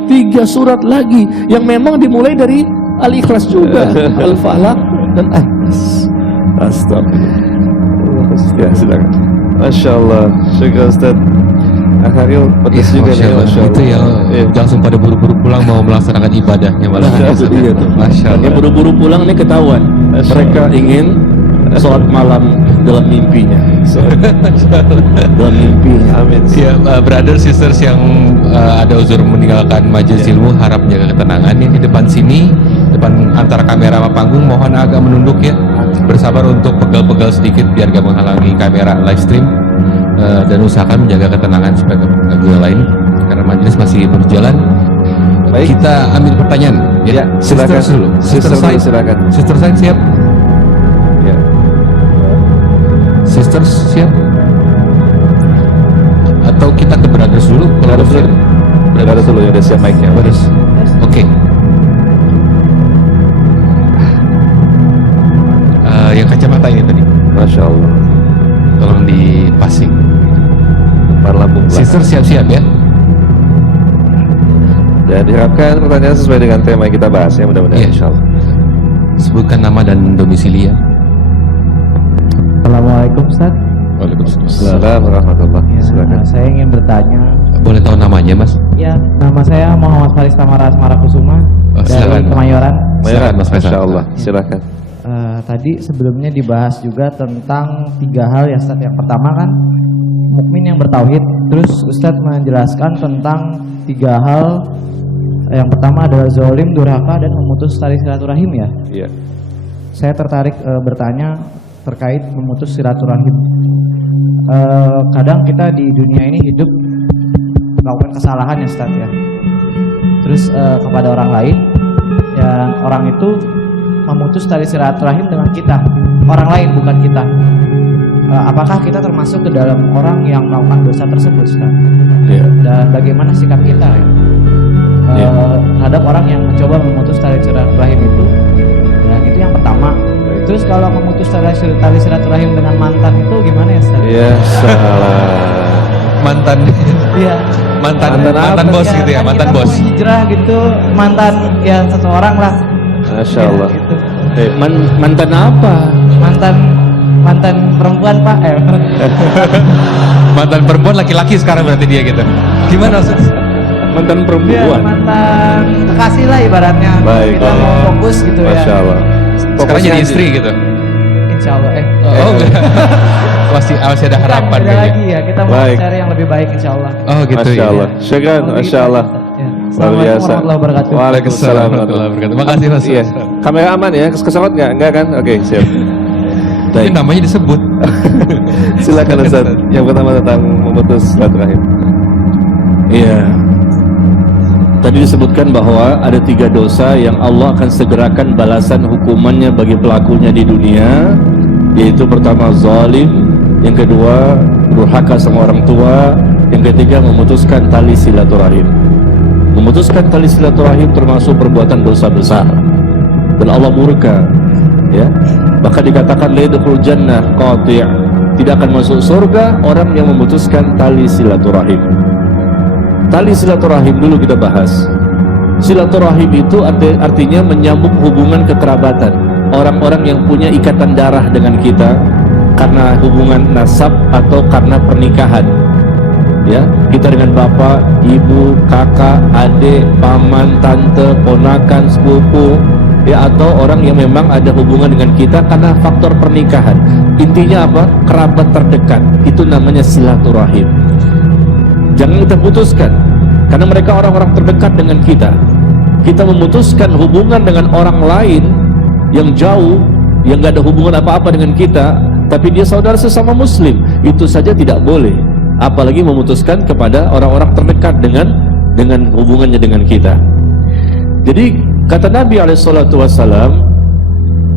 3 surat lagi yang memang dimulai dari Al-Ikhlas juga, Al-Falaq dan An-Nas. Astagfirullah. Ya silakan. Masya Allah. Syukur Ustaz. Akhirnya pedas juga nih. Masya Allah. Itu yang langsung pada buru-buru pulang mau melaksanakan ibadahnya malah. Iya tuh. Masya Yang Allah. buru-buru pulang ini ketahuan. Mereka ingin sholat malam dalam mimpinya. Dalam mimpinya. Amin. Ya, brother sisters yang ada uzur meninggalkan majelis ilmu, harap jaga ketenangan ya di depan sini, depan antara kamera sama panggung, mohon agak menunduk ya, bersabar untuk pegal-pegal sedikit biar gak menghalangi kamera live stream, dan usahakan menjaga ketenangan supaya gak mengganggu yang lain karena majelis masih berjalan. Baik. Kita ambil pertanyaan Ya, silakan. Sisters dulu. Sister Sister side, silakan. sister side siap? Ya. Sisters siap? Atau kita ke brothers dulu? Brothers dulu. Brothers dulu yang udah siap mic-nya. Brothers. Oke. Yang kacamata ini tadi, Masya Allah. tolong dipasing. Depan lambung belakang. Sister siap-siap ya. Dan diharapkan pertanyaan sesuai dengan tema yang kita bahas ya, mudah-mudahan Iya. insya Allah. Sebutkan nama dan domisili ya. Assalamualaikum Ustaz. Waalaikumsalam. Assalamualaikum warahmatullahi Ya, Silakan. saya ingin bertanya. Boleh tahu namanya mas? Ya, nama saya Muhammad Faris Tamara Asmarakusuma Oh, dari silakan. Kemayoran. Mayoran, Mas Faisal. Masya Allah. Silakan. Tadi sebelumnya dibahas juga tentang 3 hal ya Ustaz. Yang pertama kan mukmin yang bertauhid. Terus Ustaz menjelaskan tentang 3 hal. Yang pertama adalah zalim, durhaka, dan memutus tali silaturahim ya. Iya. Saya tertarik bertanya terkait memutus silaturahim. Kadang kita di dunia ini hidup melakukan kesalahan ya Ustaz ya. Terus kepada orang lain, ya orang itu memutus tali silaturahim dengan kita, orang lain bukan kita. Apakah kita termasuk ke dalam orang yang melakukan dosa tersebut Ustaz? Ya. Dan bagaimana sikap kita ya? Terhadap orang yang mencoba memutus tali silaturahim itu? Dan itu yang pertama. Terus kalau memutus tali silaturahim dengan mantan itu gimana ya Ustaz? Iya, salah. Mantan. Iya. Mantan bos gitu ya, kan mantan kita bos. mau hijrah gitu, mantan ya seseorang lah. Masya Ya, Allah. gitu. Mantan apa? Mantan perempuan Pak. Mantan perempuan laki-laki sekarang berarti dia gitu. Gimana maksud? Mantan Dia perempuan. mantan kekasih lah ibaratnya. Baik. Kita mau fokus gitu Masya ya. Allah. sekarang Fokusnya jadi haji. istri gitu. Insya Allah. Oh, enggak. masih ada harapan Ada kayaknya. lagi ya, kita mau Baik. cari yang lebih baik insya Allah. Oh gitu Masya ya. Allah. Syukran, Masya Allah. Ya. Luar Assalamualaikum biasa. warahmatullahi wabarakatuh. Waalaikumsalam warahmatullahi wabarakatuh. Makasih Mas. Iya. Kamera aman ya? Kesawat nggak? Enggak kan? Oke, siap. Ini namanya disebut. Silakan Ustaz. Yang pertama tentang memutus silaturahim. Iya. Tadi disebutkan bahwa ada 3 dosa yang Allah akan segerakan balasan hukumannya bagi pelakunya di dunia, yaitu pertama zalim, yang kedua durhaka sama orang tua, yang ketiga memutuskan tali silaturahim. Memutuskan tali silaturahim termasuk perbuatan dosa besar dan Allah murka, ya. Bahkan dikatakan la yadkhulul jannah qati', tidak akan masuk surga orang yang memutuskan tali silaturahim. Tali silaturahim dulu kita bahas. Silaturahim itu artinya menyambung hubungan kekerabatan. Orang-orang yang punya ikatan darah dengan kita karena hubungan nasab atau karena pernikahan. Ya, kita dengan bapak, ibu, kakak, adik, paman, tante, ponakan, sepupu, ya, atau orang yang memang ada hubungan dengan kita karena faktor pernikahan. Intinya apa? Kerabat terdekat. Itu namanya silaturahim. Jangan kita putuskan, karena mereka orang-orang terdekat dengan kita. Kita memutuskan hubungan dengan orang lain yang jauh, yang gak ada hubungan apa-apa dengan kita, tapi dia saudara sesama muslim, itu saja tidak boleh. Apalagi memutuskan kepada orang-orang terdekat dengan hubungannya dengan kita. Jadi kata Nabi SAW,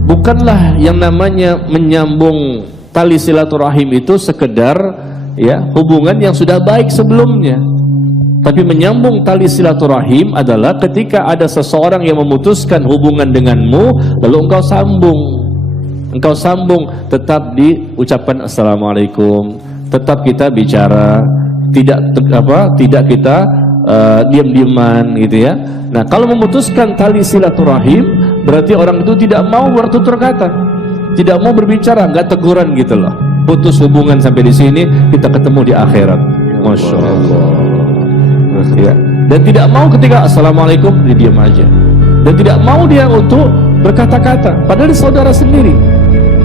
bukanlah yang namanya menyambung tali silaturahim itu sekedar ya hubungan yang sudah baik sebelumnya, tapi menyambung tali silaturahim adalah ketika ada seseorang yang memutuskan hubungan denganmu lalu engkau sambung tetap diucapkan assalamualaikum, tetap kita bicara, tidak kita diam-diaman gitu ya. Nah, kalau memutuskan tali silaturahim berarti orang itu tidak mau bertutur kata, tidak mau berbicara, nggak teguran gitu loh. Putus hubungan sampai di sini, kita ketemu di akhirat. Masya Allah. Ya. Dan tidak mau ketika assalamualaikum dia diam aja. Dan tidak mau dia untuk berkata-kata, padahal saudara sendiri.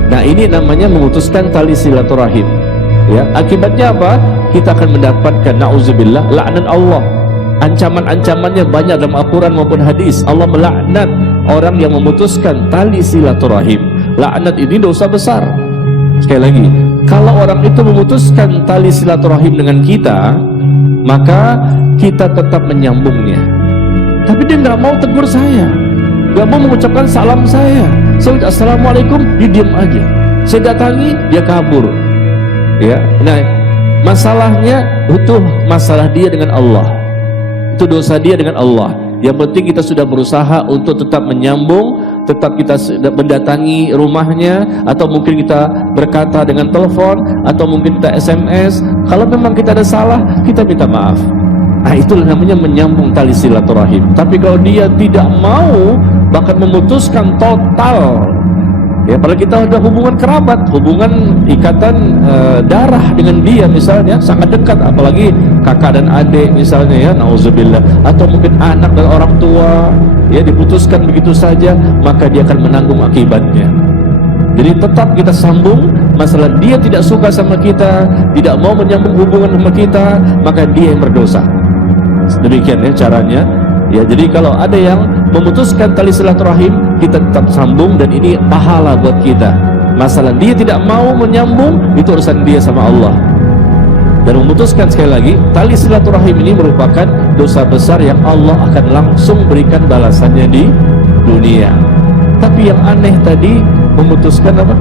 Nah, ini namanya memutuskan tali silaturahim. Ya, akibatnya apa? Kita akan mendapatkan na'udzubillah laknat Allah. Ancaman-ancamannya banyak dalam Al-Quran maupun hadis. Allah melaknat orang yang memutuskan tali silaturahim. Laknat ini dosa besar. Sekali lagi, kalau orang itu memutuskan tali silaturahim dengan kita, maka kita tetap menyambungnya. Tapi dia nggak mau tegur saya, nggak mau mengucapkan salam saya. Saya assalamualaikum, dia diam aja. Saya datangi, dia kabur. Ya, nah masalahnya itu masalah dia dengan Allah. Itu dosa dia dengan Allah. Yang penting kita sudah berusaha untuk tetap menyambung, tetap kita mendatangi rumahnya, atau mungkin kita berkata dengan telepon, atau mungkin kita SMS. Kalau memang kita ada salah, kita minta maaf. Nah, itulah namanya menyambung tali silaturahim. Tapi kalau dia tidak mau, bahkan memutuskan total, ya, padahal kita ada hubungan kerabat, hubungan ikatan darah dengan dia misalnya sangat dekat, apalagi kakak dan adik misalnya ya, nauzubillah, atau mungkin anak dan orang tua, ya, diputuskan begitu saja, maka dia akan menanggung akibatnya. Jadi tetap kita sambung. Masalah dia tidak suka sama kita, tidak mau menyambung hubungan sama kita, maka dia yang berdosa. Demikian ya caranya. Ya, jadi kalau ada yang memutuskan tali silaturahim, kita tetap sambung dan ini pahala buat kita. Masalah dia tidak mau menyambung, itu urusan dia sama Allah. Dan memutuskan, sekali lagi, tali silaturahim ini merupakan dosa besar yang Allah akan langsung berikan balasannya di dunia. Tapi yang aneh tadi memutuskan apa?